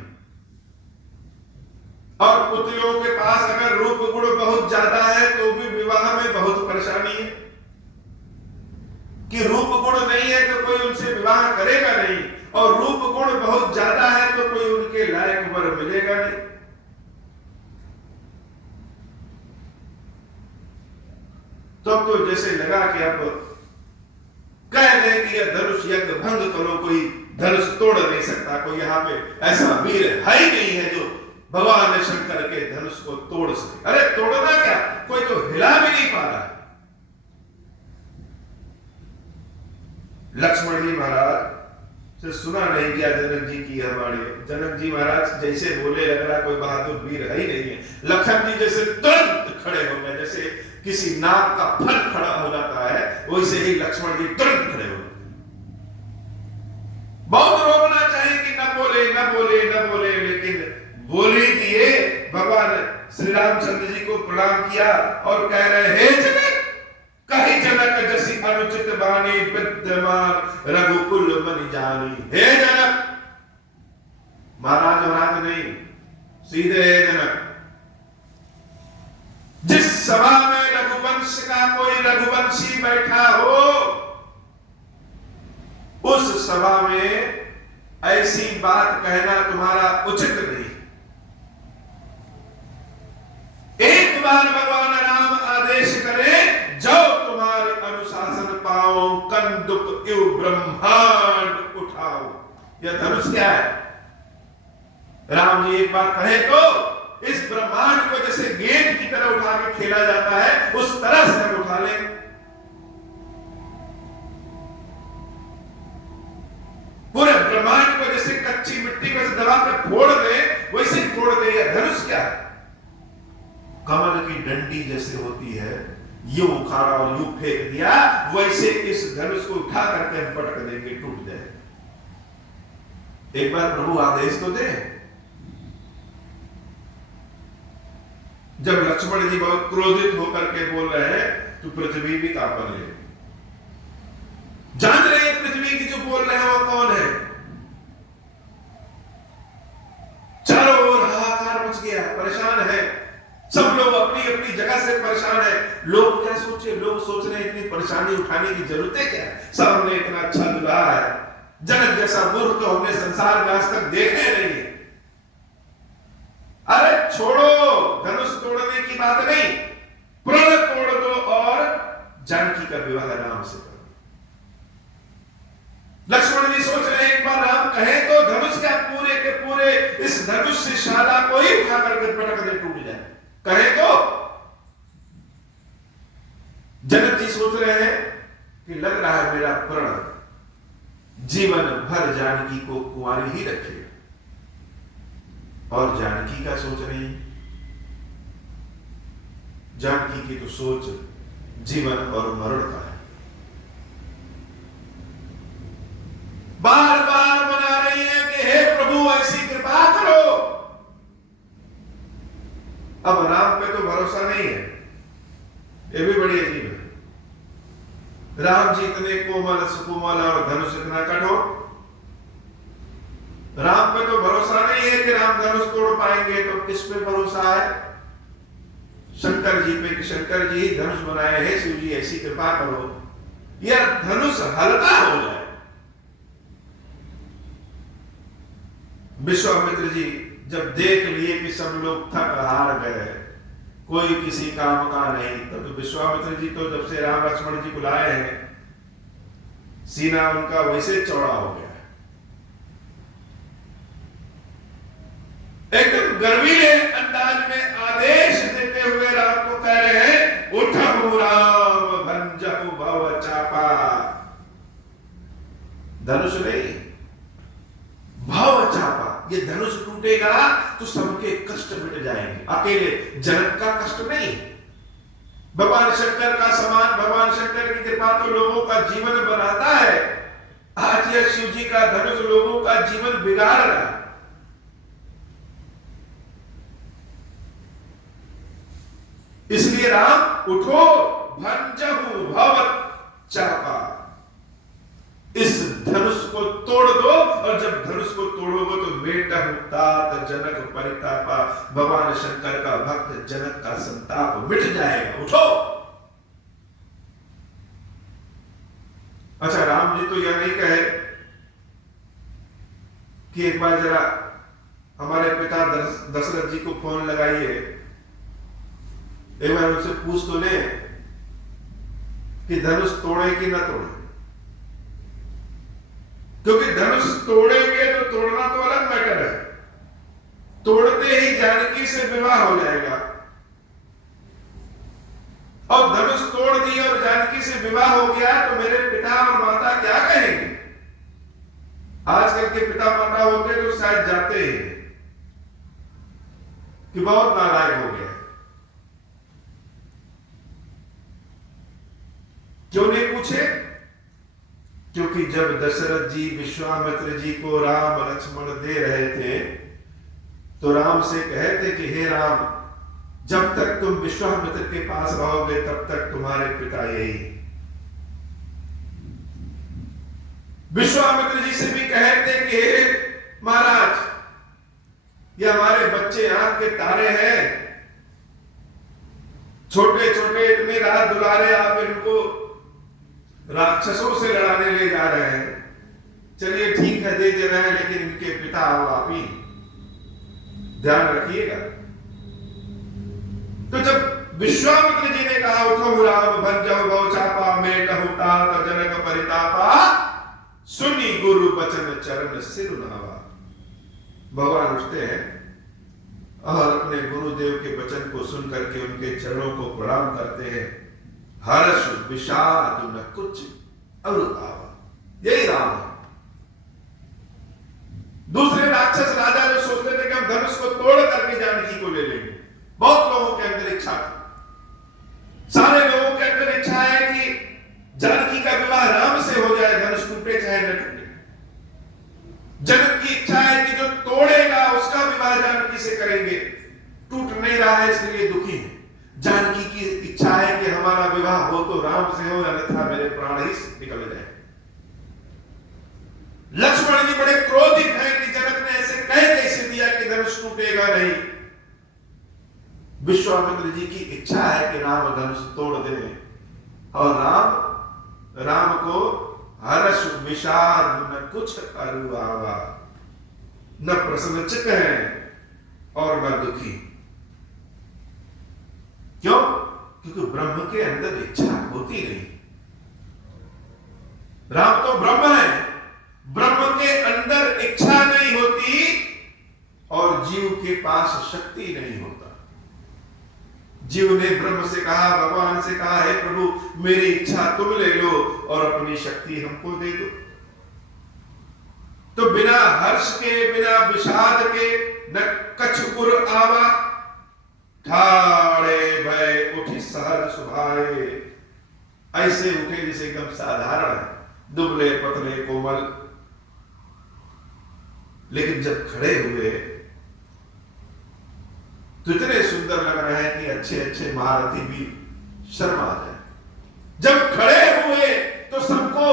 और पुत्रियों के पास अगर रूप गुण बहुत ज्यादा है तो भी विवाह में बहुत परेशानी है। कि रूप गुण नहीं है तो कोई उनसे विवाह करेगा नहीं, और रूप गुण बहुत ज्यादा है तो कोई उनके लायक वर मिलेगा नहीं। तब तो जैसे लगा कि अब कह दें कि यह धनुष यज्ञ भंग करो, कोई धनुष तोड़ नहीं सकता, कोई यहाँ पे ऐसा वीर है ही नहीं है जो भगवान शंकर के धनुष को तोड़ सके। अरे तोड़ना क्या, कोई तो हिला भी नहीं पा रहा। लक्ष्मण जी महाराज से सुना नहीं गया जनक जी की हमारी। जनक जी महाराज जैसे बोले लग रहा कोई बहादुर वीर है ही नहीं है। लखन जी जैसे तुरंत खड़े हो गए, जैसे किसी नाग का फल खड़ा हो जाता है वैसे ही लक्ष्मण जी तुरंत खड़े हो गए। बहुत रोकना चाहिए कि न बोले न बोले न बोले, लेकिन बोल ही दिए। भगवान श्री रामचंद्र जी को प्रणाम किया और कह रहे हे जनक, कही जनक जैसी अनुचित वाणी विद्यमान रघुकुल मन जानी। हे जनक, महाराज महाराज नहीं, सीधे हे जनक। जिस सभा में रघुवंश का कोई रघुवंशी बैठा हो उस सभा में ऐसी बात कहना तुम्हारा उचित नहीं। एक बार भगवान राम आदेश करें, जाओ तुम्हारे अनुशासन पाओ, कंदुक इव ब्रह्मांड उठाओ। यह धनुष क्या है? राम जी एक बार कहे तो इस ब्रह्मांड को जैसे गेंद की तरह उठा के खेला जाता है उस तरह से हम उठा लें। पूरे ब्रह्मांड को जैसे कच्ची मिट्टी को दबा कर फोड़ दे वैसे ही फोड़ दे। यह धनुष क्या है? कमल की डंडी जैसे होती है, यूं उखाड़ा और यूं फेंक दिया, वैसे इस धनुष को उठा करके हम पटक देंगे, टूट जाए। एक बार प्रभु आदेश तो दे। जब लक्ष्मण जी बहुत क्रोधित होकर के बोल रहे हैं तो पृथ्वी भी कांप रही है। जान रहे हैं पृथ्वी की जो बोल रहे हैं वो कौन है? चारों ओर हाहाकार मच गया, परेशान है सब लोग, अपनी अपनी जगह से परेशान है। लोग क्या सोचे? लोग सोच रहे हैं इतनी परेशानी उठाने की जरूरत है क्या? सब हमने इतना अच्छा दुल्हा है, जनक जैसा मूर्ख तो हमने संसार में आज तक देखे नहीं। अरे छोड़ो, धनुष तोड़ने की बात नहीं, प्रण तोड़ दो और जानकी का विवाह राम से करो। लक्ष्मण जी सोच रहे हैं एक बार राम कहे तो धनुष क्या पूरे के पूरे इस धनुष से शाला को ही उठा करके पटक दे, टूट जाए। कहे तो जनक जी सोच रहे हैं कि लग रहा है मेरा प्रण जीवन भर जानकी को कुंवारी ही रखेगा, और जानकी का सोच रही, जानकी की तो सोच जीवन और मरण का है। बार बार मना रही है कि हे प्रभु ऐसी कृपा करो। अब राम पे तो भरोसा नहीं है, ये भी बड़ी अजीब है। राम जी इतने कोमल सुकोमल और धनुष इतना कठोर, राम पे तो भरोसा नहीं है कि राम धनुष तोड़ पाएंगे, तो किस पे भरोसा है? शंकर जी पे, शंकर जी ही धनुष बनाए हैं, शिव जी ऐसी कृपा करो यह धनुष हल्का हो जाए। विश्वामित्र जी जब देख लिए कि सब लोग थक हार गए, कोई किसी काम का नहीं, तो विश्वामित्र जी तो जब से राम लक्ष्मण जी बुलाए हैं सीना उनका वैसे चौड़ा हो गया, एकदम गर्वीले अंदाज में आदेश देते हुए राम को कह रहे हैं उठो राम भंजहु भव चापा। धनुष नहीं, भव चापा। ये धनुष टूटेगा तो सबके कष्ट मिट जाएंगे, अकेले जनक का कष्ट नहीं। भगवान शंकर का समान, भगवान शंकर की कृपा तो लोगों का जीवन बनाता है। आज यह शिव जी का धनुष लोगों का जीवन बिगाड़ रहा है। इसलिए राम उठो भंजहु भव चापा, इस धनुष को तोड़ दो, और जब धनुष को तोड़ोगे तो बेटा तात जनक परितापा, भगवान शंकर का भक्त जनक का संताप मिट जाएगा, उठो। अच्छा, राम जी तो यह नहीं कहे कि एक बार जरा हमारे पिता दशरथ जी को फोन लगाइए, एक बार उनसे पूछ तो ले कि धनुष तोड़े कि न तोड़े, क्योंकि धनुष तोड़ेंगे तो तोड़ना तो अलग मैटर है, तोड़ते ही जानकी से विवाह हो जाएगा, और धनुष तोड़ दिया और जानकी से विवाह हो गया तो मेरे पिता और माता क्या कहेंगे? कि बहुत नालायक हो गया। क्यों नहीं पूछे? क्योंकि जब दशरथ जी विश्वामित्र जी को राम लक्ष्मण दे रहे थे तो राम से कहे थे कि हे राम, जब तक तुम विश्वामित्र के पास रहोगे तब तक तुम्हारे पिता यही। विश्वामित्र जी से भी कहे थे कि महाराज, ये हमारे बच्चे आंख के तारे हैं, छोटे छोटे इतने रात दुलारे, आप इनको राक्षसों से लड़ाने ले जा रहे हैं। चलिए ठीक है, दे रहे हैं, लेकिन इनके पिता हो आप ही, ध्यान रखिएगा। तो जब विश्वामित्र जी ने कहा उठो राम भंजो गौ चापा में कहूता जनक परितापा, सुनी गुरु बचन चरण सिर नावा। भगवान उठते हैं और अपने गुरुदेव के वचन को सुन करके उनके चरणों को प्रणाम करते हैं। हर्ष विषाद न कुछ अरुतावा, यही राम है। दूसरे राक्षस राजा जो सोचते थे कि हम धनुष को तोड़ करके जानकी को ले लेंगे, बहुत लोगों के अंदर इच्छा थी, सारे लोगों के अंदर इच्छा है कि जानकी का विवाह राम से हो जाए, धनुष टूटे चाहे न टूटे। जनक की इच्छा है कि जो तोड़ेगा उसका विवाह जानकी से करेंगे, टूट नहीं रहा है इसलिए दुखी है। जानकी की इच्छा है कि हमारा विवाह हो तो राम से हो, अन्यथा मेरे प्राण ही निकल जाए। लक्ष्मण जी बड़े क्रोधित हैं कि जनक ने ऐसे कह कैसे दिया कि धनुष टूटेगा नहीं। विश्वामित्र जी की इच्छा है कि राम धनुष तोड़ दे, और राम को हर्ष विषाद न कुछ अरुआवा, न प्रसन्नचित्त है और न दुखी। क्यों? क्योंकि ब्रह्म के अंदर इच्छा होती नहीं। राम तो ब्रह्म है, ब्रह्म के अंदर इच्छा नहीं होती और जीव के पास शक्ति नहीं होता। जीव ने ब्रह्म से कहा, भगवान से कहा, हे प्रभु मेरी इच्छा तुम ले लो और अपनी शक्ति हमको दे दो। तो बिना हर्ष के, बिना विषाद के न कछुर आवा, ठाड़े भय उठी सहर सुभाए। ऐसे उठे जैसे एकदम साधारण, दुबले पतले कोमल, लेकिन जब खड़े हुए तो इतने सुंदर लग रहे हैं कि अच्छे अच्छे महारथी भी शर्मा जाए। जब खड़े हुए तो सबको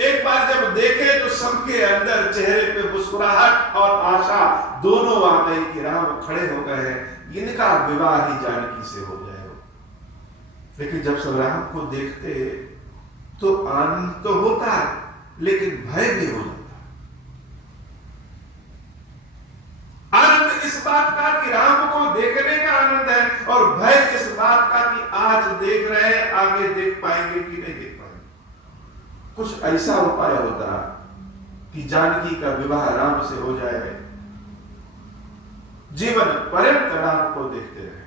एक बार जब देखे तो सबके अंदर चेहरे पे मुस्कुराहट और आशा दोनों आ गई कि राम खड़े हो गए हैं, इनका विवाह ही जानकी से हो जाएगा। लेकिन जब सब राम को देखते तो आनंद तो होता लेकिन भय भी हो जाता। आनंद इस बात का कि राम को देखने का आनंद है, और भय इस बात का कि आज देख रहे हैं, आगे देख पाएंगे कि नहीं देख पाएंगे। कुछ ऐसा उपाय होता कि जानकी का विवाह राम से हो जाए, जीवन पर्यंत राम को देखते रहे।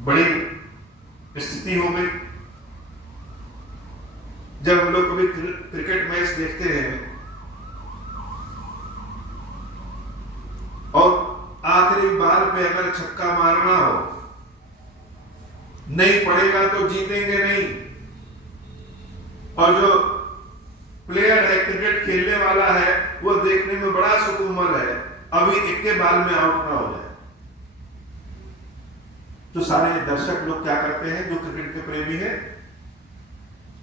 बड़ी स्थिति हो गई। जब हम लोग कभी क्रिकेट मैच देखते हैं और आखिरी बार पे अगर छक्का मारना हो, नहीं पड़ेगा तो जीतेंगे नहीं, और जो प्लेयर है, क्रिकेट खेलने वाला है, वो देखने में बड़ा सुकुमार है, अभी इक्के बाल में आउट ना हो जाए। तो सारे दर्शक लोग क्या करते हैं, जो क्रिकेट के प्रेमी है,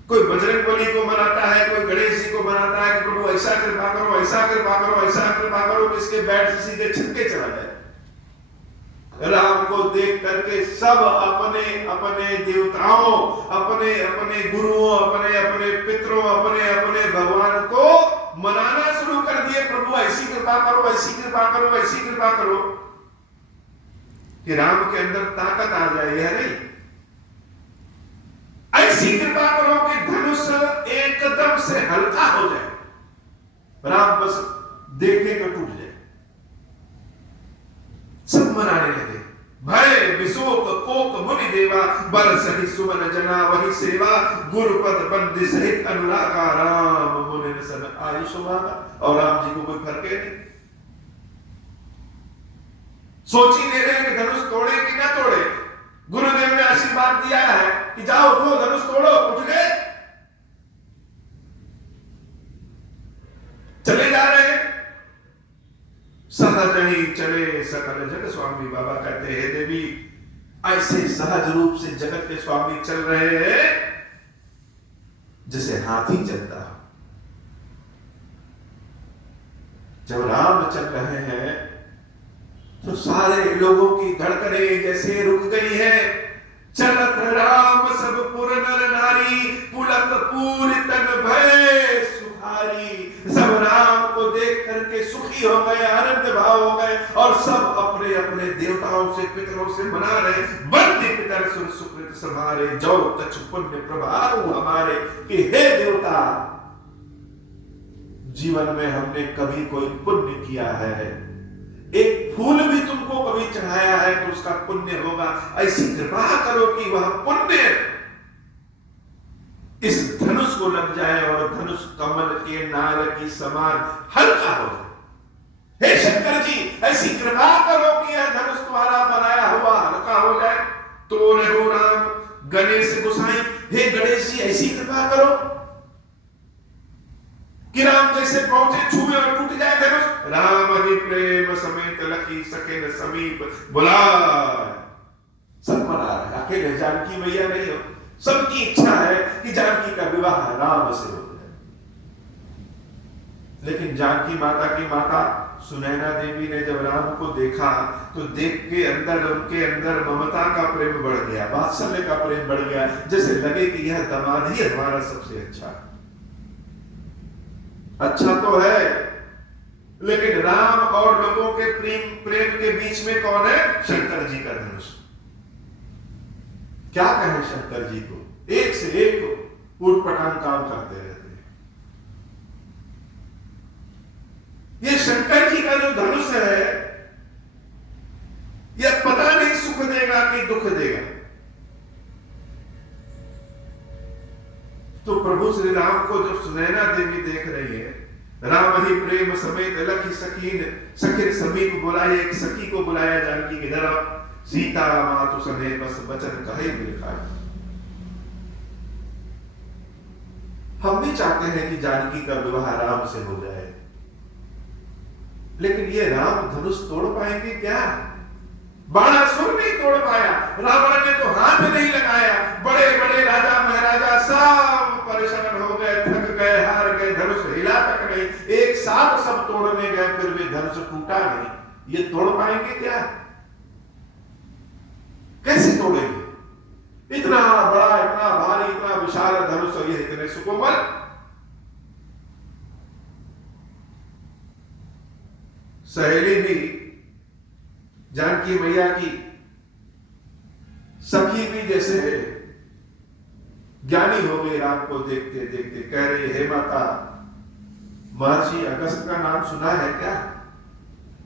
कोई बजरंगबली को मनाता है, कोई गणेश जी को मनाता है कि प्रभु ऐसा कृपा करो, ऐसा कृपा करो, ऐसा कृपा करो कि इसके बैट से सीधे छक्के चला जाए। राम को देख करके सब अपने अपने देवताओं, अपने अपने गुरुओं, अपने अपने पितरों, अपने अपने भगवान को मनाना शुरू कर दिए, प्रभु ऐसी कृपा करो, ऐसी कृपा करो, ऐसी कृपा करो कि राम के अंदर ताकत आ जाए। यह नहीं, ऐसी कृपा करो कि धनुष एकदम से हल्का हो जाए, राम बस देखे तो टूट जाए। सब मनाने लगे। भय विशोक कोक मुनि देवा बर सही सुमन जना वही सेवा, गुरुपद बंदी सहित अनुरागा, राम मुनि सन आयुष मांगा। और राम जी को कोई फर्क नहीं। सोच ही ले रहे कि धनुष तोड़े कि ना तोड़े। गुरुदेव ने आशीर्वाद दिया है कि जाओ उठो, धनुष तोड़ो, उठ गए, चले जा रहे हैं। सहज ही चले सकल जग स्वामी। बाबा कहते हैं देवी ऐसे सहज रूप से जगत के स्वामी चल रहे हैं जैसे हाथी चलता है। जब राम चल रहे हैं तो सारे लोगों की धड़कनें जैसे रुक गई है। चलत राम सब पुर नर नारी, पुलक पूरी तन भय सुखारी। सब राम को देख करके सुखी हो गए, आनंद भाव हो गए और सब अपने अपने देवताओं से पितरों से मना रहे। बंदी पितर सुर सुकृत समारे, जो तछ पुण्य प्रभाव हमारे। कि हे देवता, जीवन में हमने कभी कोई पुण्य किया है, एक फूल भी तुमको कभी चढ़ाया है तो उसका पुण्य होगा। ऐसी कृपा करो कि वह पुण्य इस धनुष को लग जाए और धनुष कमल के नार की समान हल्का हो जाए। हे शंकर जी, ऐसी कृपा करो कि यह धनुष तुम्हारा बनाया हुआ हल्का हो जाए। तो रहो राम गणेश गोसाई, हे गणेश जी ऐसी कृपा करो कि राम जैसे पहुंचे छुए और टूट जाए धनुष। राम हरि प्रेम समेत लखी सके न समीप बुलाए। सब मना रहे, अकेले जानकी मैया नहीं हो। सबकी इच्छा है कि जानकी का विवाह राम से हो जाए। लेकिन जानकी माता की माता सुनैना देवी ने जब राम को देखा तो देख के अंदर उनके अंदर ममता का प्रेम बढ़ गया, वात्सल्य का प्रेम बढ़ गया। जैसे लगे कि यह दामाद ही हमारा सबसे अच्छा है। अच्छा तो है, लेकिन राम और लोगों के प्रेम के बीच में कौन है? शंकर जी का धनुष। क्या कहें शंकर जी को, एक से एक उटपटांग काम करते रहते हैं। ये शंकर जी का जो धनुष है, यह पता नहीं सुख देगा कि दुख देगा। तो प्रभु श्री राम को जब सुनैना देवी देख रही है, राम ही प्रेम समेत लखी सखीन सखीर समीप बुलाए। एक सखी को बुलाया जानकी के इधर आप, सीता मातु सने बस वचन कहे लिखाए। हम भी चाहते हैं कि जानकी का विवाह राम से हो जाए, लेकिन ये राम धनुष तोड़ पाएंगे क्या? बाणासुर नहीं तोड़ पाया, रावण ने तो हाथ नहीं लगाया। बड़े बड़े राजा महाराजा सब परेशान हो गए, थक गए, हार गए, धनुष हिला तक नहीं। एक साथ सब तोड़ने गए, फिर भी धनुष टूटा नहीं। ये तोड़ पाएंगे क्या? कैसे तोड़ेंगे? इतना बड़ा, इतना भारी, इतना विशाल धनुष और ये इतने सुकोमल। सहेली भी, जानकी मैया की सखी भी जैसे ज्ञानी हो गई, राम को देखते देखते कह रही, हे माता, महर्षि अगस्त का नाम सुना है क्या?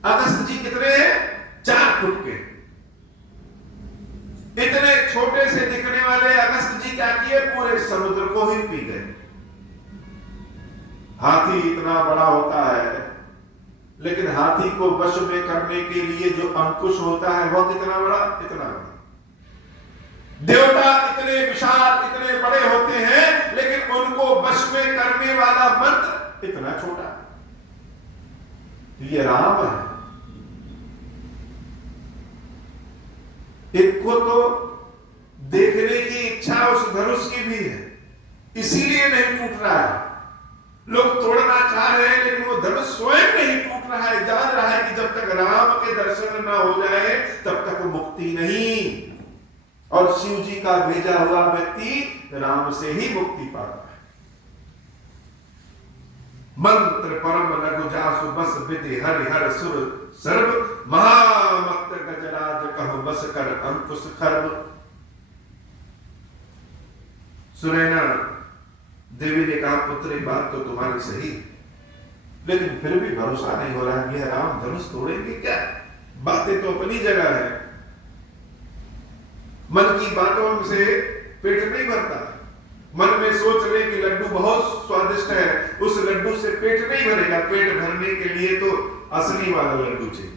अगस्त जी कितने हैं? 4 फुट के। इतने छोटे से दिखने वाले अगस्त जी क्या किए? पूरे समुद्र को ही पी गए। हाथी इतना बड़ा होता है, लेकिन हाथी को वश में करने के लिए जो अंकुश होता है वह कितना बड़ा? इतना बड़ा। देवता इतने विशाल, इतने बड़े होते हैं, लेकिन उनको वश में करने वाला मंत्र इतना छोटा। ये राम है। इनको तो देखने की इच्छा उस धनुष की भी है, इसीलिए नहीं टूट रहा है। लोग तोड़ना चाह रहे हैं, लेकिन वो धनुष स्वयं नहीं टूट रहा है। जान रहा है कि जब तक राम के दर्शन न हो जाए तब तक मुक्ति नहीं। और शिव जी का भेजा हुआ व्यक्ति राम से ही मुक्ति पाता है। मंत्र परम लघु जासु बस विधि हरि हर सुर सर्व, महामक्त गजराज कहो बस कर अंकुश खर्व। सुनैना देवी ने कहा, पुत्री बात तो तुम्हारी सही, लेकिन फिर भी भरोसा नहीं हो रहा कि राम धनुष तोड़ेंगे क्या? बातें तो अपनी जगह है, मन की बातों से पेट नहीं भरता। मन में सोच रहे कि लड्डू बहुत स्वादिष्ट है, उस लड्डू से पेट नहीं भरेगा। पेट भरने के लिए तो असली वाला लड्डू चाहिए।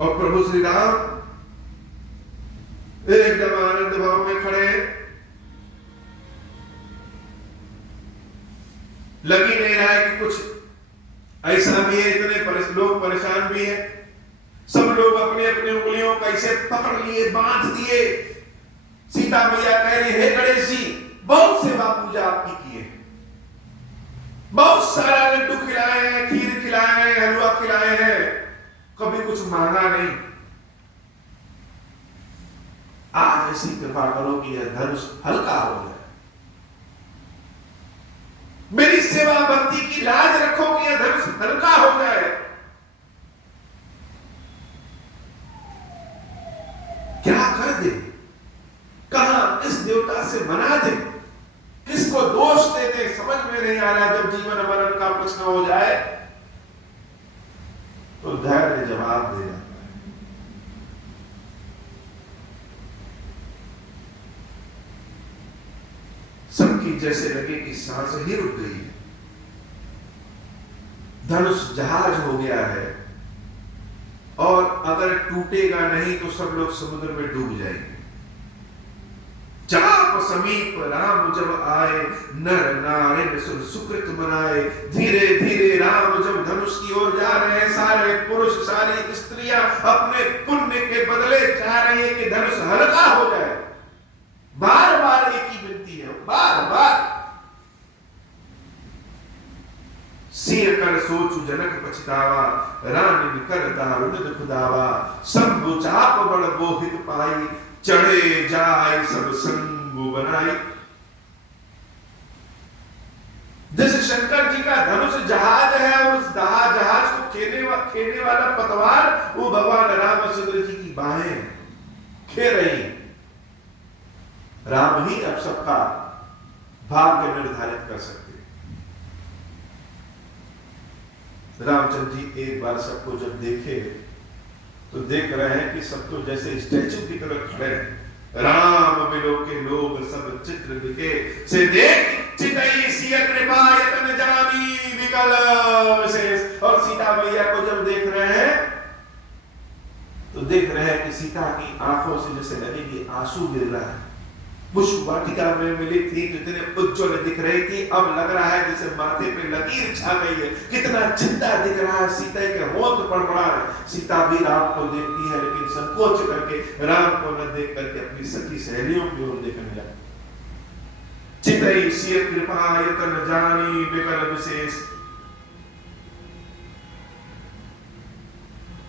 और प्रभु श्री राम एकदम आनंद भाव में खड़े हैं। लग ही नहीं रहा है कि कुछ ऐसा भी है, इतने लोग परेशान भी है। सब लोग अपने अपने उंगलियों का इसे पकड़ लिए, बांध दिए। सीता मैया कह रही, हे गणेश जी, बहुत सेवा पूजा आपकी की है, बहुत सारा लड्डू खिलाए हैं, खीर खिलाए हैं, हलवा खिलाए हैं, कभी कुछ मांगा नहीं। आज ऐसी कृपा करो कि यह धनुष हल्का हो जाए। मेरी सेवा भक्ति की लाज रखो कि यह धनुष हल्का हो जाए। क्या कर दे, कहां किस देवता से मना दे, किसको दोष दे दे, समझ में नहीं आ रहा। जब जीवन मरण का प्रश्न हो जाए तो धैर्य जवाब दे जाता है। सबकी जैसे लगे कि सांस ही रुक गई है। धनुष जहाज हो गया है और अगर टूटेगा नहीं तो सब लोग समुद्र में डूब जाएंगे। चाप समीप राम जब आए, नर नारायण सुर सुकृत मनाए। धीरे धीरे राम जब धनुष की ओर जा रहे हैं, सारे पुरुष सारी स्त्रियां अपने पुण्य के बदले चाह रहे हैं कि धनुष हल्का हो जाए। बार बार एक ही विनती है, बार बार। सिर कर सोचु जनक पछतावा, रानी कर दारुण खुदावा। शंभु चाप बड़ बोहित पाई, चढ़े जाए सब संगु बनाई। जैसे शंकर जी का धनुष जहाज है और उस जहाज को खेने वाला पतवार वो भगवान रामचंद्र जी की बाहें खे रही। राम ही अब सबका भाग्य निर्धारित कर सकते। रामचंद्र जी एक बार सबको जब देखे तो देख रहे हैं कि सब तो जैसे स्टैचू की तरह खड़े हैं। राम मिलो के लोग सब चित्र दिखे, से देख चितई सिय कृपा यतन जानी विकल विशेष। और सीता मैया को जब देख रहे हैं तो देख रहे हैं कि सीता की आंखों से जैसे लगे कि आंसू गिर रहा है। पुष्प वाटिका में मिली थी तो इतने उज्ज्वल दिख रही थी, अब लग रहा है जैसे माथे पे लकीर छा गई है। कितना चिंता दिख रहा है, सीता के होंठ पड़पड़ा है। सीता भी राम को देखती है लेकिन संकोच करके राम को न देख करके अपनी सखी सहेलियों की ओर देखने लगी। चितई सिय कृपा यतन जानी विकल विशेष।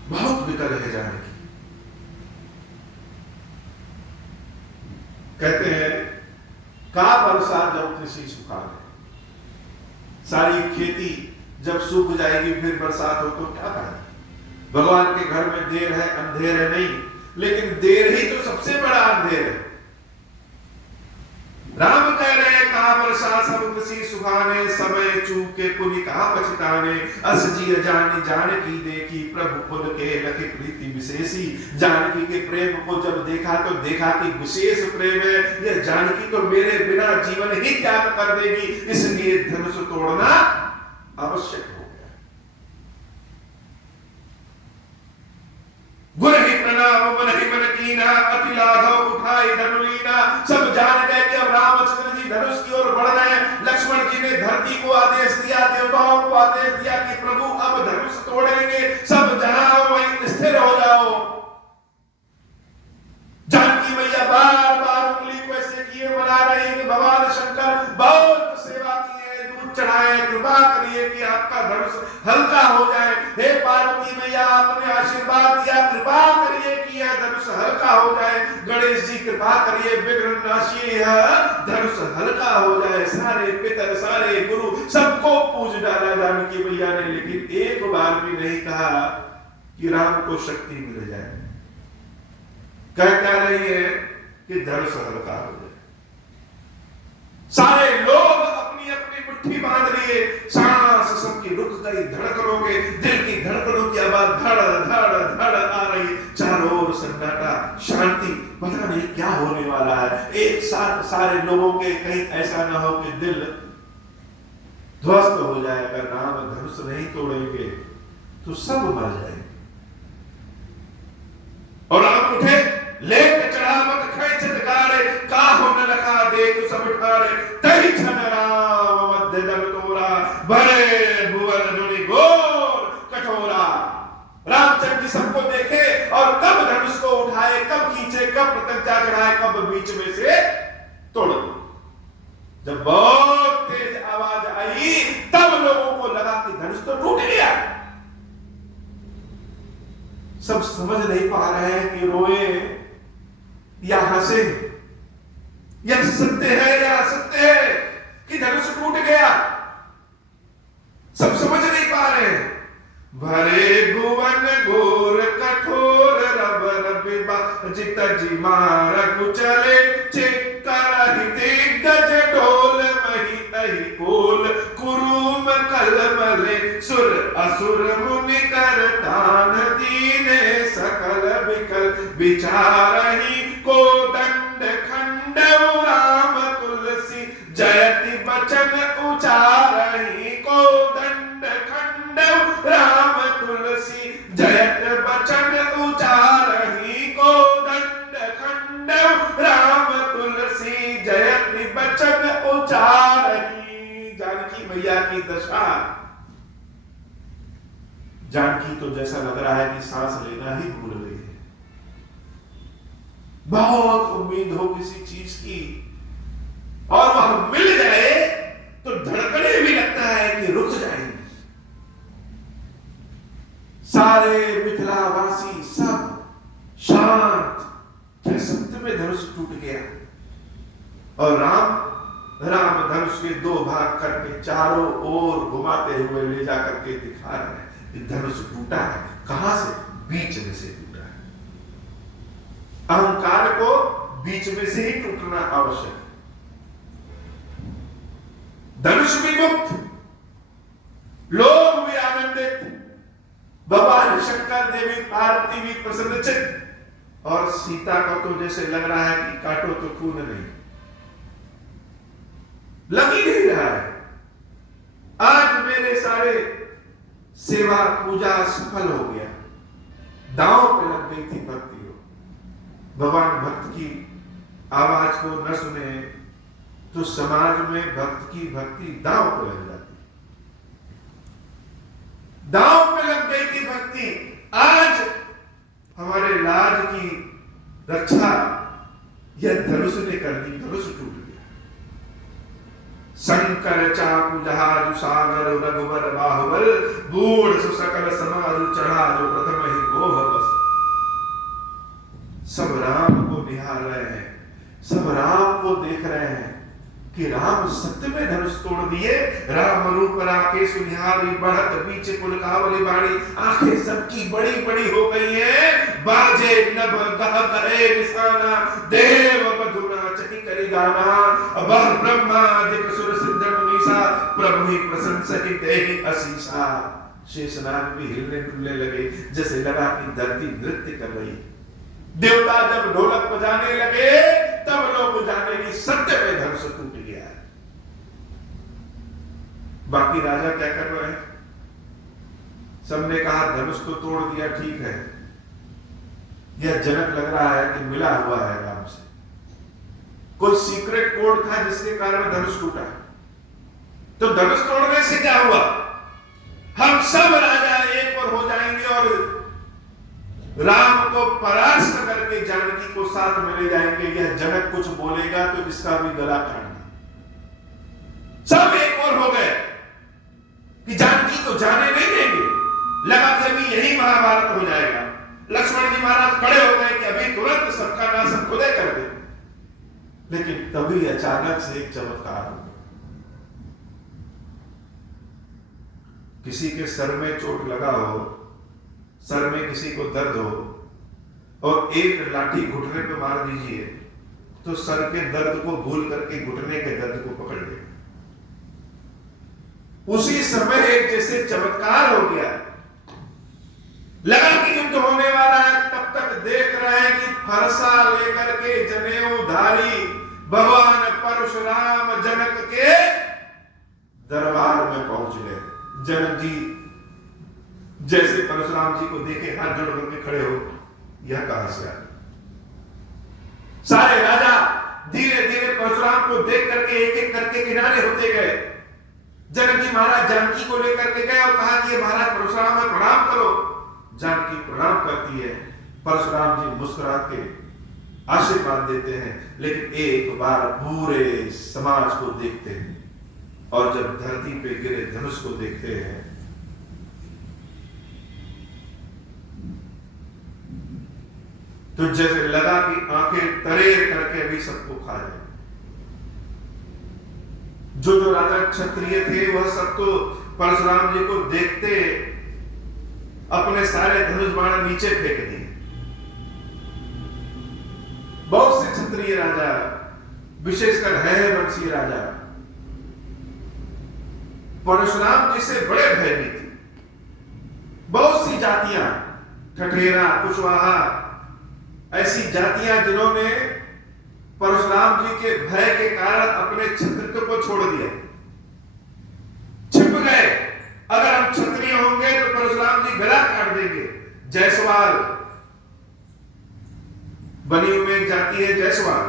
बहुत विकल है जानकी। कहते हैं का वर्षा जब कृषि सुखा गए। सारी खेती जब सूख जाएगी फिर बरसात हो तो क्या करें। भगवान के घर में देर है अंधेर है नहीं, लेकिन देर ही तो सबसे बड़ा अंधेर है। राम कह रहे हैं कहा वर्षा सब कृषि सुखाने, समय चूके पुनि कहा पछताने। अस जी जानी जानकी देखी, प्रभु पुन के लखि प्रीति विशेषी। जानकी के प्रेम को जब देखा तो देखा कि विशेष प्रेम है। यह जानकी तो मेरे बिना जीवन ही त्याग कर देगी, इसलिए धनुष तोड़ना आवश्यक हो गया। गुर ही प्रणाम मन ही मन कीना, अति लाघव उठाई धनुलीना। सब जान गए कि अब रामचंद्र जी धनुष की ओर बढ़ रहे हैं। लक्ष्मण जी ने धरती को आदेश दिया, देवताओं को आदेश दिया कि प्रभु अब धनुष तोड़ेंगे, सब जहां हो वहीं स्थिर हो जाओ। जानकी मैया बार बार उंगली को ऐसे किए बना रही कि भगवान शंकर बहुत सेवा की है, दूध चढ़ाए, कृपा करिए कि आपका धनुष हल्का हो जाए। हे पार्वती मैया आपने आशीर्वाद दिया, कृपा करिए कि यह धनुष हल्का हो जाए। गणेश जी कृपा करिए विघ्न नाशी यह धनुष हल्का हो जाए। सारे पितर सारे गुरु सबको पूज डाला जानकी मैया ने, लेकिन एक बार भी नहीं कहा कि राम को शक्ति मिल जाए। कह क्या रही है कि धनुष हल्का हो जाए। सारे लोग अपनी अपनी मुट्ठी बांध लिए, सांस सबकी रुक गई, धड़कनों के दिल की धड़कनों की आवाज धड़ धड़ धड़ आ रही, चारों ओर सन्नाटा, शांति, पता नहीं क्या होने वाला है। एक साथ सारे लोगों के, कहीं ऐसा ना हो कि दिल ध्वस्त हो जाए। अगर राम धनुष नहीं तोड़ेंगे तो सब मर जाएंगे। और राम उठे, लेक चढ़ावत खैचत गारे, काहू न लखा देख सब ठारे, तहि छन राम मध्य दल तोरा, भरे भुवन धुनि घोर कठोरा। रामचंद्र जी सबको देखे और कब धनुष को उठाए, कब खींचे, कब प्रत्यंचा चढ़ाए, कब बीच में से तोड़ दे। जब बहुत तेज आवाज आई तब लोगों को लगा कि धनुष तो टूट गया। सब समझ नहीं पा रहे हैं कि रोए या हंसे, या सत्य है या असत्य है कि धनुष टूट गया। सब समझ नहीं पा रहे हैं। भरे भुवन घोर कठोर, रब रब जित जी मार कुचले, चिक्कर दिग्गज ढोल मही अहि कोल, कुरुम कलमले सुर असुर मुनि कर तान, दीने सकल विकल विचारहि, को दंड खंडव राम तुलसी, जयति बचन उचारहि, को दंड खंडव राम तुलसी, जयत बचन उचारहि, को दंड खंडव राम तुलसी, जयति बचन उचारहि। जानकी मैया की दशा, जानकी तो जैसा लग रहा है कि सांस लेना ही भूल गई है। बहुत उम्मीद हो किसी चीज की और वह मिल जाए तो धड़कने भी लगता है कि रुक जाएंगे। सारे मिथिलावासी सब शांत, क्या सत्य में धनुष टूट गया? और राम धनुष के दो भाग करके चारों ओर घुमाते हुए ले जाकर के दिखा रहे हैं कि धनुष टूटा है। कहां से? बीच में से टूटा है। अहंकार को बीच में से ही टूटना आवश्यक है। धनुष भी मुक्त, लोग भी आनंदित, भगवान शंकर, देवी पार्वती भी प्रसन्नचित्त, और सीता का तो जैसे लग रहा है कि काटो तो खून नहीं, लग ही नहीं रहा है। आज मेरे सारे सेवा पूजा सफल हो गया, दांव पे लग गई थी भक्ति हो। भगवान भक्त की आवाज को न सुने तो समाज में भक्त की भक्ति दांव पे लग जाती, दांव पे लग गई थी भक्ति। आज हमारे लाज की रक्षा यह धनुष ने कर दी, धनुष टूट गया। शंकर चाकु जहाजु सागर, रघुवर बाहुबल, बूढ़ सुसकल समाजु चढ़ा, जो प्रथम ही गोह बस। सब राम को निहार रहे हैं, सब राम को देख रहे हैं कि राम सत्य में धनुष तोड़ दिए। राम रूप राकेश निहारी, बढ़त बीच पुलकावली बाड़ी, आंखें सबकी बड़ी बड़ी हो गई हैं। बाजे नभ गह गहे निशाना, देव बधुना चही करी गाना। अबर ब्रह्मादिक सुर सिद्ध मुनीसा, प्रभु ही प्रशंसक देहि असीसा। शेषनाग भी हिलने डुलने लगे, जैसे लगा कि धरती नृत्य कर रही। देवता जब ढोलक बजाने लगे तब लोग जाने की सत्य में धनुष टूट गया है। बाकी राजा क्या कर रहे हैं? सबने कहा धनुष तो तोड़ दिया, ठीक है। यह जनक लग रहा है कि मिला हुआ है राम से, कोई सीक्रेट कोड था जिसके कारण धनुष टूटा। तो धनुष तोड़ने से क्या हुआ? हम सब राजा एक और हो जाएंगे और राम को परास्त करके जानकी को साथ में ले जाएंगे। यह जनक कुछ बोलेगा तो इसका भी गला काटना। सब एक और हो गए कि जानकी को जाने नहीं देंगे। लगा कि अभी यही महाभारत हो जाएगा। लक्ष्मण जी महाराज खड़े हो गए कि अभी तुरंत सबका नाश हम खुदे कर दे। लेकिन तभी अचानक से एक चमत्कार हो गया। किसी के सर में चोट लगा हो, सर में किसी को दर्द हो और एक लाठी घुटने पे मार दीजिए तो सर के दर्द को भूल करके घुटने के दर्द को पकड़ ले। उसी समय एक जैसे चमत्कार हो गया, लगा कि युद्ध होने वाला है। तब तक देख रहे हैं कि फरसा लेकर के जनेऊधारी भगवान परशुराम जनक के दरबार में पहुंच गए। जनक जी जैसे परशुराम जी को देखे हाथ जोड़ करके खड़े हो, यह कहां से आ गया। सारे राजा धीरे धीरे परशुराम को देख करके एक एक करके किनारे होते गए। जनक जी महाराज जानकी को लेकर के गए और कहा कि महाराज परशुराम है, प्रणाम करो। जानकी प्रणाम करती है, परशुराम जी मुस्कुरा के आशीर्वाद देते हैं। लेकिन एक बार पूरे समाज को देखते हैं और जब धरती पे गिरे धनुष को देखते हैं, तो जैसे लगा कि आंखें तरेर करके अभी सबको खा जाए। जो राजा क्षत्रिय थे वह सब तो परशुराम जी को देखते अपने सारे धनुष बाण नीचे फेंक दिए। बहुत से क्षत्रिय राजा, विशेषकर है वंशीय राजा, परशुराम जी से बड़े भयभीत थे। बहुत सी जातियां, ठठेरा, कुशवाहा, ऐसी जातियां जिन्होंने परशुराम जी के भय के कारण अपने क्षत्रित्व को छोड़ दिया, छिप गए। अगर हम क्षत्रिय होंगे तो परशुराम जी गला काट देंगे। जायसवाल, बनियों में एक जाति है जायसवाल,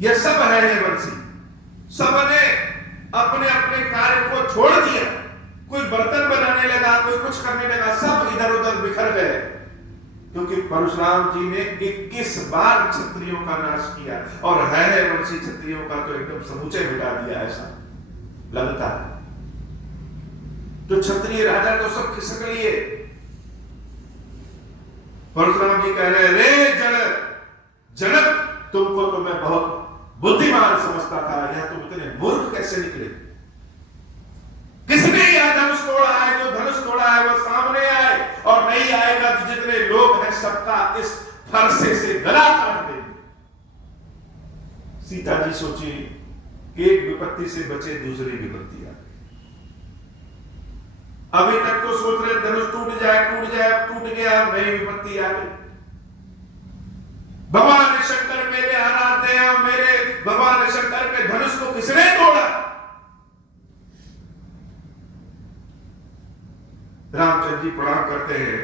यह सब है वंशी। सबने अपने अपने कार्य को छोड़ दिया। कोई बर्तन बनाने लगा, कोई कुछ करने लगा, सब इधर उधर बिखर गए, क्योंकि परशुराम जी ने 21 बार क्षत्रियों का नाश किया और है वंशी क्षत्रियों का तो एकदम समूचे मिटा दिया, ऐसा लगता है। तो क्षत्रिय राजा तो सब खिसक लिए। परशुराम जी कह रहे, रे जनक, तुमको तो मैं बहुत बुद्धिमान समझता था, यह तुम इतने मूर्ख कैसे निकले। किसने यह धनुष तोड़ा है? जो धनुष तोड़ा है वह सामने आए, और नहीं आएगा तो जितने लोग हैं सबका इस फरसे से गला काट देंगे। सीता जी सोची कि एक विपत्ति से बचे, दूसरी विपत्ति आ गई। अभी तक तो सोच रहे धनुष टूट जाए, अब टूट गया, नई विपत्ति आ गई। भगवान शंकर मेरे आराध्य हैं और मेरे भगवान शंकर के धनुष को किसने तोड़ा? रामचंद्र जी प्रणाम करते हैं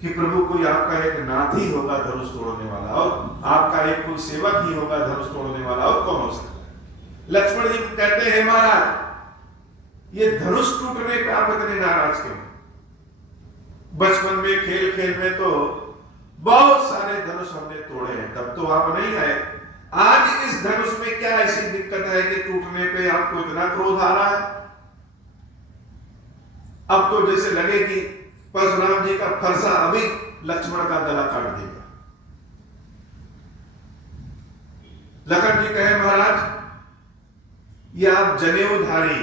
कि प्रभु कोई आपका एक नाथ ही होगा धनुष तोड़ने वाला, और आपका एक कोई सेवक ही होगा धनुष तोड़ने वाला, और कौन हो सकता है? लक्ष्मण जी कहते हैं, महाराज ये धनुष टूटने पे आप इतने नाराज क्यों? बचपन में खेल खेल में तो बहुत सारे धनुष हमने तोड़े हैं, तब तो आप नहीं आए। आज इस धनुष में क्या ऐसी दिक्कत है कि टूटने पे आपको इतना क्रोध आ रहा है? अब तो जैसे लगे कि परशुराम जी का फरसा अभी लक्ष्मण का गला काट देगा। लखन जी कहे, महाराज ये आप जनेऊधारी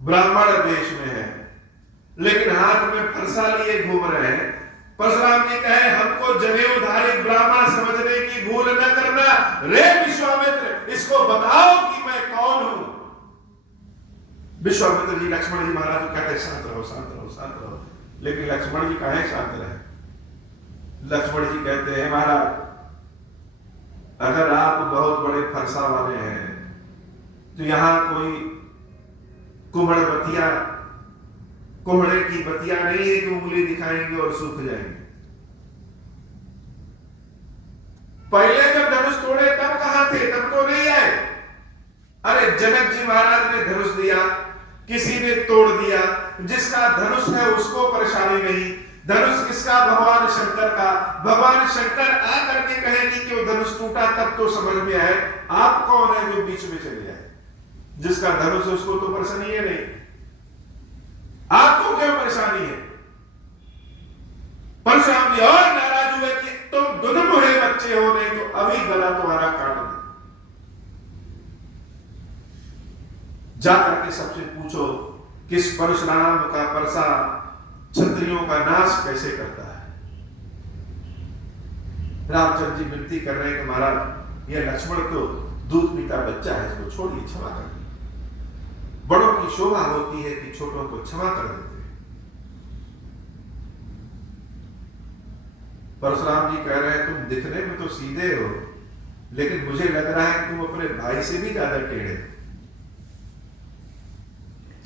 ब्राह्मण वेश में है, लेकिन हाथ में फरसा लिए घूम रहे हैं। परशुराम जी कहे, हमको जनेऊधारी ब्राह्मण समझने की भूल न करना। रे विश्वामित्र, इसको बताओ कि मैं कौन हूं। विश्वामित्र जी लक्ष्मण जी महाराज को कहते, शांत रहो, शांत रहो, शांत रहो। लेकिन लक्ष्मण जी कहे शांत रहे। लक्ष्मण जी कहते हैं, महाराज अगर आप बहुत बड़े फरसा वाले हैं तो यहां कोई कुम्हड़े की बतिया नहीं है कि उंगली दिखाएंगे और सूख जाएंगे। पहले जब धनुष तोड़े तब कहां थे? तब तो नहीं आए। अरे जनक जी महाराज ने धनुष दिया, किसी ने तोड़ दिया। जिसका धनुष है उसको परेशानी नहीं। धनुष किसका? भगवान शंकर का। भगवान शंकर आकर के कहेंगे कि वो धनुष टूटा, तब तो समझ में आए। आप कौन है जो बीच में चले जाए? जिसका धनुष है उसको तो परेशानी है नहीं, आपको क्यों परेशानी है? परशुराम जी और नाराज हुए कि तुम दुधमुहे बच्चे हो, नहीं तो अभी गला तुम्हारा काट दे। जाकर के सबसे पूछो किस परशुराम का परसा क्षत्रियों का नाश कैसे करता है। रामचंद्र जी विनती कर रहे हैं कि महाराज ये लक्ष्मण तो दूध पीता बच्चा है, इसको छोड़िए, क्षमा कर दीजिए। बड़ों की शोभा होती है कि छोटों को क्षमा कर देते हैं। परशुराम जी कह रहे हैं तुम दिखने में तो सीधे हो, लेकिन मुझे लग रहा है कि तुम अपने भाई से भी ज्यादा टेढ़े हो।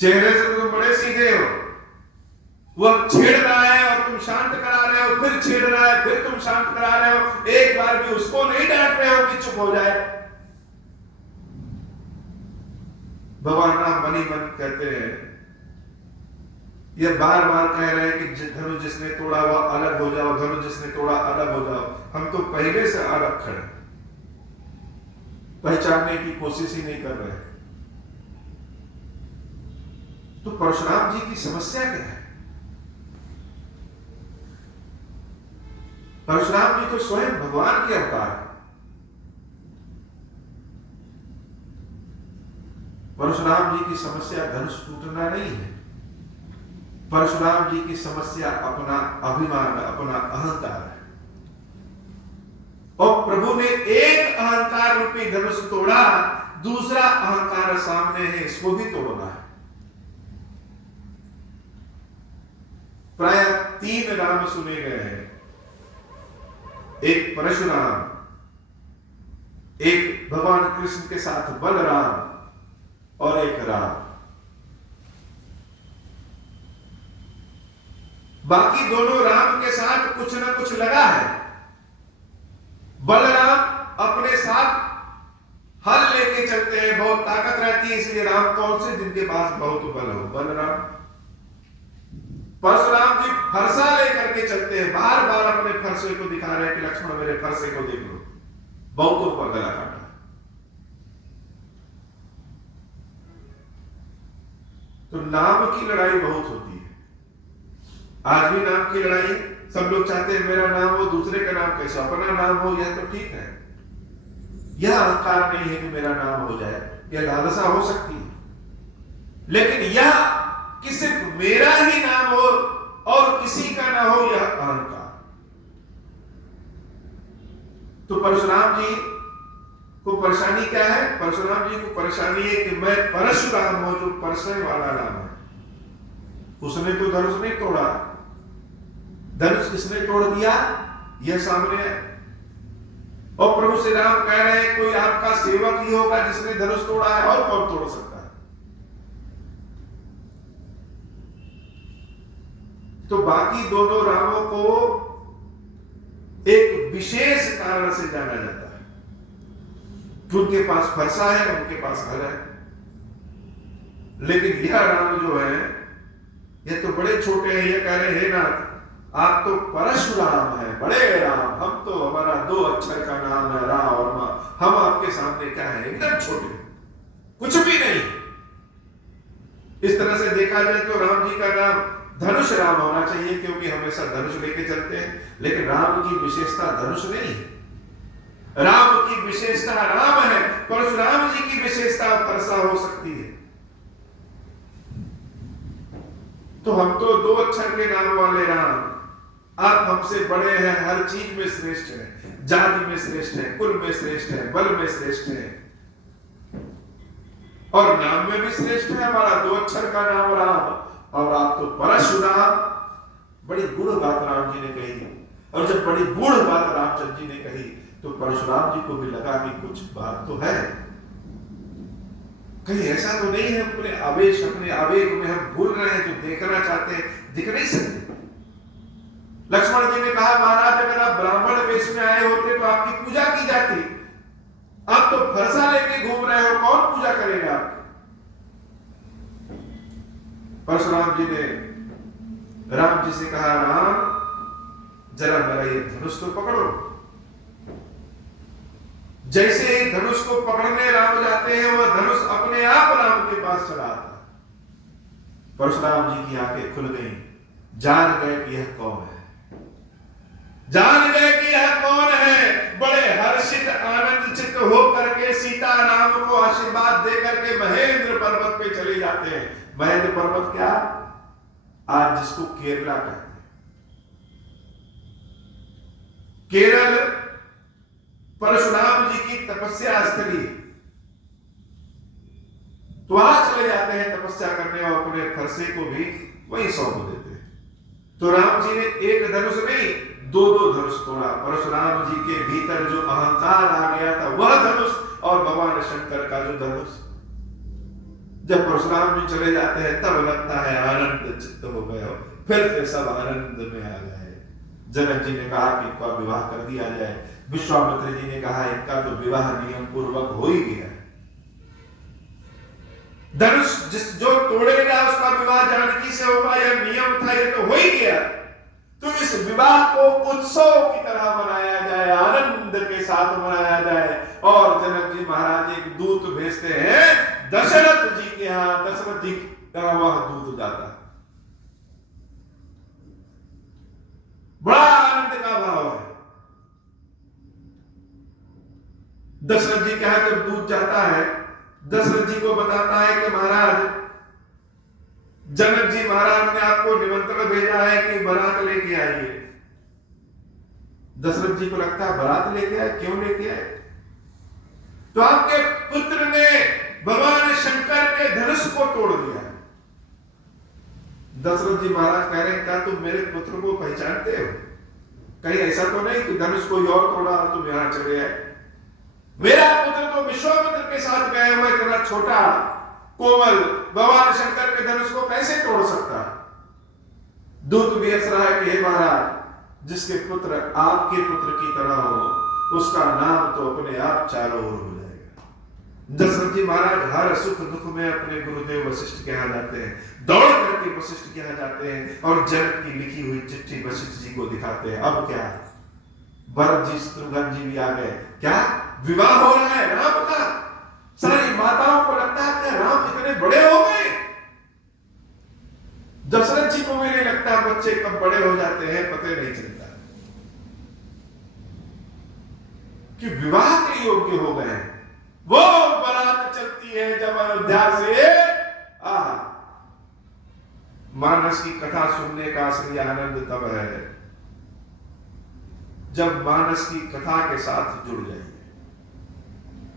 चेहरे से तुम बड़े सीधे हो। वह छेड़ रहा है और तुम शांत करा रहे हो, फिर छेड़ रहा है, फिर तुम शांत करा रहे हो। एक बार भी उसको नहीं डांट रहे हो कि चुप हो जाए। भगवान राम मनी मन कहते हैं, यह बार बार कह रहे हैं कि धनुष जिसने तोड़ा वह अलग हो जाओ, धनुष जिसने तोड़ा अलग हो जाओ। हम तो पहले से अलग खड़े, पहचानने की कोशिश ही नहीं कर रहे। तो परशुराम जी की समस्या क्या है? परशुराम जी तो स्वयं भगवान के अवतार है। परशुराम जी की समस्या धनुष टूटना नहीं है। परशुराम जी की समस्या अपना अभिमान, अपना अहंकार है। और प्रभु ने एक अहंकार रूपी धनुष तोड़ा, दूसरा अहंकार सामने है, इसको भी तोड़ना है। प्राय 3 राम सुने गए हैं, एक परशुराम, एक भगवान कृष्ण के साथ बलराम और एक राम। बाकी दोनों राम के साथ कुछ ना कुछ लगा है। बलराम अपने साथ हल लेके चलते हैं, बहुत ताकत रहती है, इसलिए राम कौन से जिनके पास बहुत बल हो, बलराम। परशुराम जी फरसा लेकर के चलते हैं, बार बार अपने फरसे को दिखा रहे हैं कि लक्ष्मण मेरे फरसे को देख लो, बहुतों पर गला काटा। तो नाम की लड़ाई बहुत होती है। आज भी नाम की लड़ाई, सब लोग चाहते हैं मेरा नाम हो, दूसरे का नाम कैसे, अपना नाम हो, यह तो ठीक है। यह अहंकार नहीं है कि मेरा नाम हो जाए, यह लालसा हो सकती है, लेकिन यह कि सिर्फ मेरा ही नाम हो और किसी का ना हो, यह अहंकार। तो परशुराम जी को परेशानी क्या है? परशुराम जी को परेशानी है कि मैं परशुराम हूं, जो परसने वाला नाम है। उसने तो धनुष नहीं तोड़ा, धनुष किसने तोड़ दिया, यह सामने है। और प्रभु श्री राम कह रहे हैं कोई आपका सेवक ही होगा जिसने धनुष तोड़ा है, और कौन तोड़ सकता है? तो बाकी दोनों रामों को एक विशेष कारण से जाना जाता है कि उनके पास फरसा है, उनके पास हल है। लेकिन यह राम जो है, ये तो बड़े छोटे हैं। ये कह रहे हैं नाथ, आप तो परशुराम है, बड़े राम, हम तो हमारा 2 अक्षर का नाम है रा और मां, हम आपके सामने क्या है, एकदम छोटे, कुछ भी नहीं। इस तरह से देखा जाए तो राम जी का नाम धनुष राम होना चाहिए, क्योंकि हमेशा धनुष लेके चलते हैं। लेकिन राम की विशेषता धनुष नहीं है, राम की विशेषता राम है। परशुराम जी की विशेषता परसा हो सकती है। तो हम तो 2 अक्षर के नाम वाले राम, आप हमसे बड़े हैं, हर चीज में श्रेष्ठ हैं, जाति में श्रेष्ठ हैं, कुल में श्रेष्ठ हैं, बल में श्रेष्ठ हैं, और नाम में भी श्रेष्ठ है। हमारा 2 अक्षर का नाम राम, और आप तो परशुराम। बड़ी गूढ़ बात राम जी ने कही, और जब बड़ी गूढ़ बात रामचंद्र जी ने कही तो परशुराम जी को भी लगा कि कुछ बात तो है, कहीं ऐसा तो नहीं है अपने आवेश, अपने आवेग में हम भूल रहे हैं, जो देखना चाहते हैं दिख नहीं सकते। लक्ष्मण जी ने कहा महाराज अगर आप ब्राह्मण वेश में आए होते तो आपकी पूजा की जाती, आप तो फरसा लेके घूम रहे हो, कौन पूजा करेगा आपकी? परशुराम जी ने राम जी से कहा, राम जरा मेरा ये धनुष तो पकड़ो। जैसे ही धनुष को पकड़ने राम जाते हैं, वह धनुष अपने आप राम के पास चला आता। परशुराम जी की आंखें खुल गईं, जान गए कि यह कौन है, जान गए कि यह कौन है। बड़े हर्षित आनंदचित होकर के सीता राम को आशीर्वाद देकर के महेंद्र पर्वत पे चले जाते हैं। महेंद्र पर्वत क्या, आज जिसको केरला कहते हैं, केरल परशुराम जी की तपस्या स्थली। तो वहां चले जाते हैं तपस्या करने और अपने फरसे को भी वहीं सौंप देते हैं। तो राम जी ने एक धनुष नहीं, दो दो धनुष तोड़ा। परशुराम जी के भीतर जो अहंकार आ गया था वह धनुष, और भगवान शंकर का जो धनुष। जब परशुराम जी चले जाते हैं तब लगता है आनंद चित्त हो गए हो, फिर से सब आनंद में आ गए। जनक जी ने कहा कि इनका विवाह कर दिया जाए। विश्वामित्र जी ने कहा इनका तो विवाह नियम पूर्वक हो ही गया। धनुष जो तोड़ेगा उसका विवाह जानकी से होगा, यह नियम था, यह तो हो ही गया। तो इस विवाह को उत्सव की तरह मनाया जाए, आनंद के साथ मनाया जाए। और जनक जी महाराज एक दूत भेजते हैं दशरथ जी के यहाँ। दशरथ जी का वह दूत जाता, बड़ा आनंद का भाव है। दशरथ जी के यहाँ जब दूत जाता है, दशरथ जी को बताता है कि महाराज, जनक जी महाराज ने आपको निमंत्रण भेजा है कि बारात लेके आइए। दशरथ जी को लगता है बारात लेके आए, क्यों लेके आए? तो आपके पुत्र ने भगवान शंकर के धनुष को तोड़ दिया। दशरथ जी महाराज कह रहे हैं क्या तुम मेरे पुत्र को पहचानते हो? कहीं ऐसा तो नहीं कि धनुष कोई और तोड़ा और तुम यहां चले आए? मेरा पुत्र तो विश्वामित्र के साथ गए हुए, इतना छोटा कोमल भगवान शंकर के धनुष को कैसे तोड़ सकता? दूत भी हंस रहा है कि हे महाराज, जिसके पुत्र आपके पुत्र की तरह हो उसका नाम तो अपने आप चारों ओर हो जाएगा। दशरथ जी महाराज हर सुख दुख में अपने गुरुदेव वशिष्ठ के यहाँ जाते हैं, दौड़ करके वशिष्ठ के यहाँ जाते हैं और जनक की लिखी हुई चिट्ठी वशिष्ठ जी को दिखाते हैं। अब क्या, भरत जी शत्रुघ्न जी भी आ गए, क्या विवाह हो रहा है राम का। सारी माताओं को लगता है कि राम इतने बड़े हो गए। दशरथ जी को भी नहीं लगता बच्चे कब बड़े हो जाते हैं पता नहीं चलता, कि विवाह के योग्य हो गए। वो बारात चलती है जब अयोध्या से, मानस की कथा सुनने का असली आनंद तब है जब मानस की कथा के साथ जुड़ जाइए।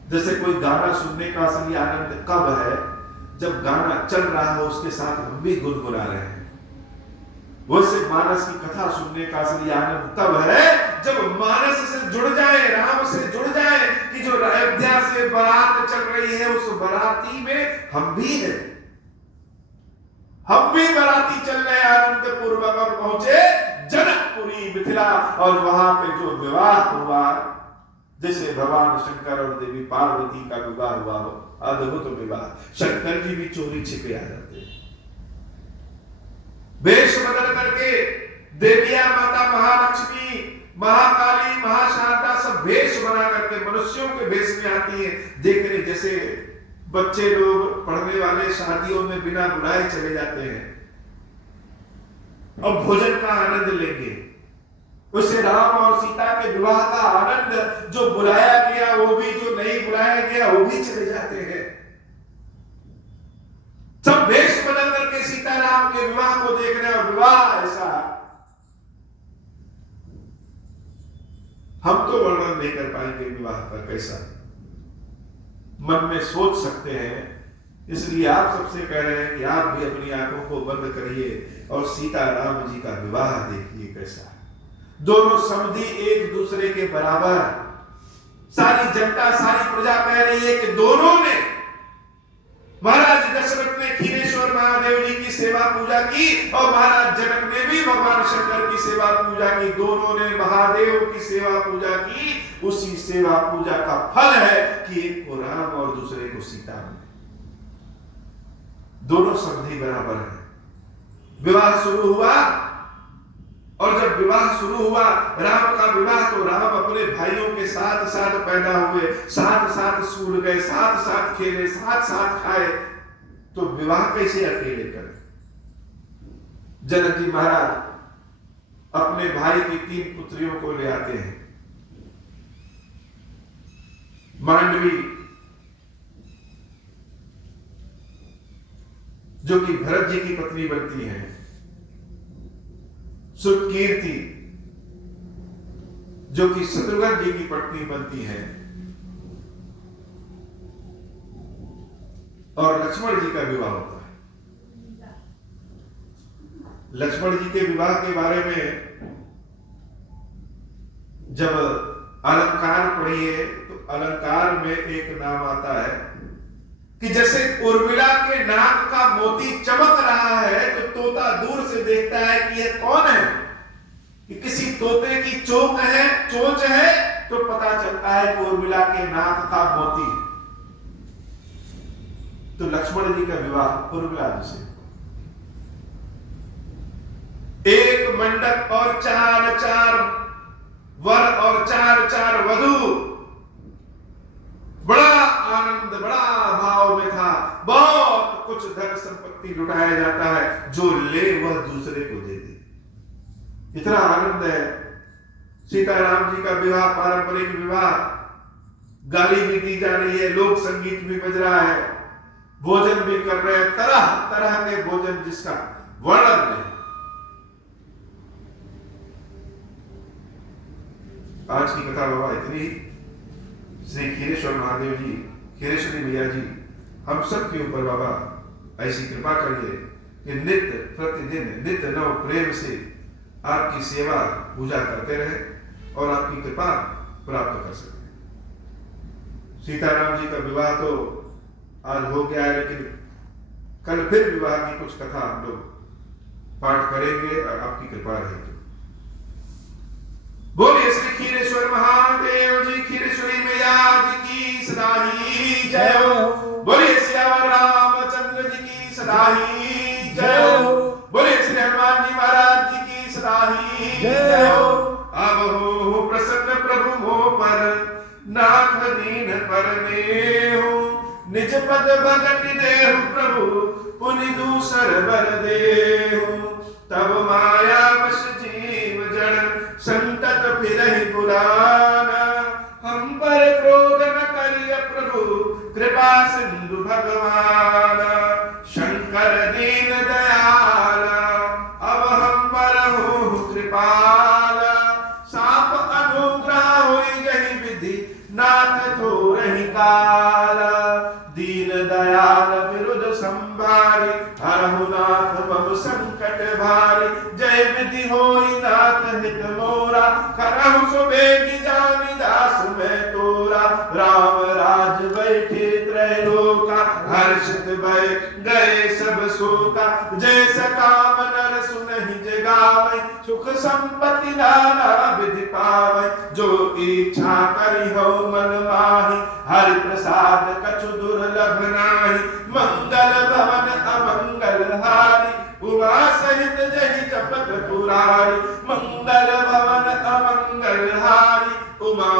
जैसे कोई गाना सुनने का असली आनंद कब है? जब गाना चल रहा हो उसके साथ हम भी गुनगुना रहे हैं। वैसे मानस की कथा सुनने का असली आनंद तब है जब मानस से जुड़ जाए, राम से जुड़ जाए, कि जो अयोध्या से बारात चल रही है उस बाराती में हम भी हैं। हम भी बाराती चल रहे आनंद पूर्वक और पहुंचे जनकपुरी मिथिला, और वहां पे जो विवाह हुआ, जैसे भगवान शंकर और देवी पार्वती का विवाह हुआ हो, अद्भुत विवाह। शंकर जी भी चोरी छिपे आ जाते हैं, वेश बदल करके देविया माता महालक्ष्मी, महाकाली, महाशारदा सब वेश बना करके मनुष्यों के वेश में आती है। देखने जैसे बच्चे लोग पढ़ने वाले शादियों में बिना बुलाए चले जाते हैं और भोजन का आनंद लेंगे। उसे राम और सीता के विवाह का आनंद, जो बुलाया गया वो भी, जो नहीं बुलाया गया वो भी चले जाते हैं। सब वेश बदल करके सीताराम के विवाह को देख रहे हैं, और विवाह ऐसा हम तो वर्णन नहीं कर पाएंगे विवाह का कैसा, मन में सोच सकते हैं। इसलिए आप सबसे कह रहे हैं कि आप भी अपनी आंखों को बंद करिए और सीताराम जी का विवाह देखिए कैसा। दोनों समधी एक दूसरे के बराबर। सारी जनता, सारी प्रजा कह रही है कि दोनों ने, महाराज दशरथ ने खीरेश्वर महादेव जी की सेवा पूजा की और महाराज जनक ने भी भगवान शंकर की सेवा पूजा की। दोनों ने महादेव की सेवा पूजा की। उसी सेवा पूजा का फल है कि एक को राम और दूसरे को सीता मिले। दोनों समधी बराबर हैं। विवाह शुरू हुआ, और जब विवाह शुरू हुआ राम का विवाह, तो राम अपने भाइयों के साथ साथ पैदा हुए, साथ साथ स्कूल गए, साथ साथ खेले, साथ साथ खाए। तो विवाह कैसे अकेले करें? जनक जी महाराज अपने भाई की 3 पुत्रियों को ले आते हैं। मांडवी जो कि भरत जी की पत्नी बनती है, सुकीर्ति जो कि शत्रुघ्न जी की पत्नी बनती है, और लक्ष्मण जी का विवाह होता है। लक्ष्मण जी के विवाह के बारे में जब अलंकार पढ़िए तो अलंकार में एक नाम आता है कि जैसे उर्मिला के नाक का मोती चमक रहा है तो तोता दूर से देखता है कि यह कौन है, कि किसी तोते की चोंच है तो पता चलता है कि उर्मिला के नाक का मोती। तो लक्ष्मण जी का विवाह उर्मिला जी से, एक मंडप और चार वर और चार वधू, बड़ा आनंद बड़ा भाव में था। बहुत कुछ धन संपत्ति लुटाया जाता है, जो ले वह दूसरे को दे दे, इतना आनंद है। सीताराम जी का विवाह पारंपरिक विवाह, गाली भी दी जा रही है, लोक संगीत भी बज रहा है, भोजन भी कर रहे हैं, तरह तरह के भोजन जिसका वर्णन नहीं। आज की कथा बाबा इतनी। श्री खीरेश्वर महादेव जी, खीरेश्वरी मैया जी हम सब के ऊपर बाबा ऐसी कृपा करिए कि नित्य प्रतिदिन नित्य नव प्रेम से आपकी सेवा पूजा करते रहे और आपकी कृपा प्राप्त कर सके। सीताराम जी का विवाह तो आज हो गया है, लेकिन कल फिर विवाह की कुछ कथा हम लोग पाठ करेंगे और आपकी कृपा रहेगी। बोलिए श्री खीरेश्वर महादेव जी, खीरेश्वरी मैया जी की सदा ही जय हो। बोलिए श्यावर रामचंद्र जी की सदा ही जय हो। बोलिए श्री हनुमान जी महाराज जी की सदा ही जय हो। अब हो प्रसन्न प्रभु मोह पर, नाथ दीन पर नेहु, निज पद भगत देहु प्रभु, पुनि दूसर वर देहु। तब माया वश जीव जड़, संतत फिरहि पुराना, हम पर क्रोध न करिय प्रभु, कृपा सिंधु भगवान। शंकर दीन दयाला, अब हम पर हो कृपाला, साप अनुग्रह होई जहि विधि, नाथ थोरहि काला। दीन दयाल विरुद्ध संभारी, हरहु नाथ मम संकट भारी। जय विधि होई नाथ हित मोरा, करहु सुबेगी जानि दास मैं तोरा। राम राज बैठे त्रैलोका, हर्षित भय गए सब शोका। जैसा काम नर सुनहि जगावै, सुख संपत्ति नाना विधि पावै। जो इच्छा करि हो मन माहि, हरि प्रसाद कछु दुर्लभ नाही। मंगल भवन अमंगल हारी, उमा सहित जहि जपत पुरारी। मंगल भवन अमंगल हारी, उमा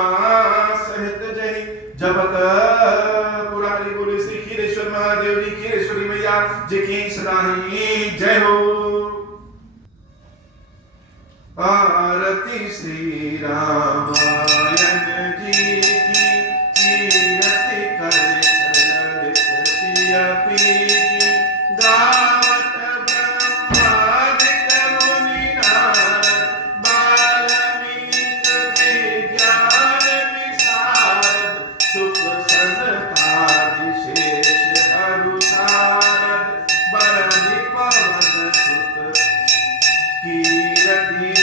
सहित जहि जपत पुरारी। बोले श्री खीरेश्वर महादेव जी, खीरेश्वरी मैया जी की सदा ही जय हो। आरती श्री रामायण जी की, कीरति करे ललित सिया पी। गावत ब्रह्मादिक मुनि नारद, बाल्मीकि विज्ञान विशारद। सुख सनकादि शेष अरु सारद, बरनि पवन सुत कीरति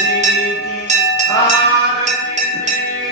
की। आरती श्री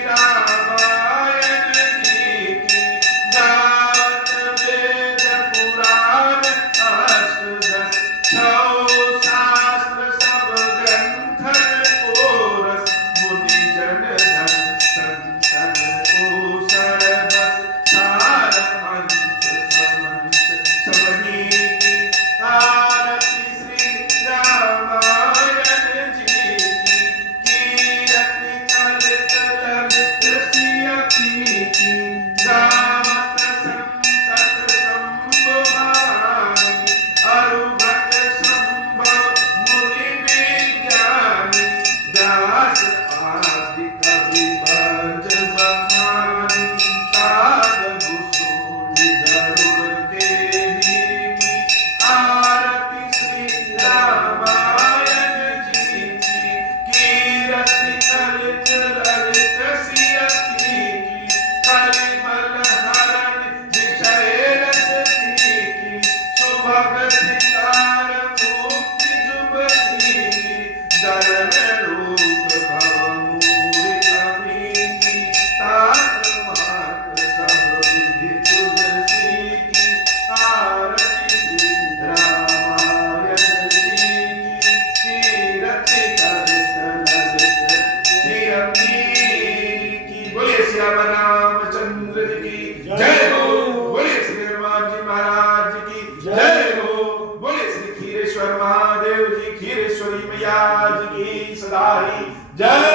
सदा ही जय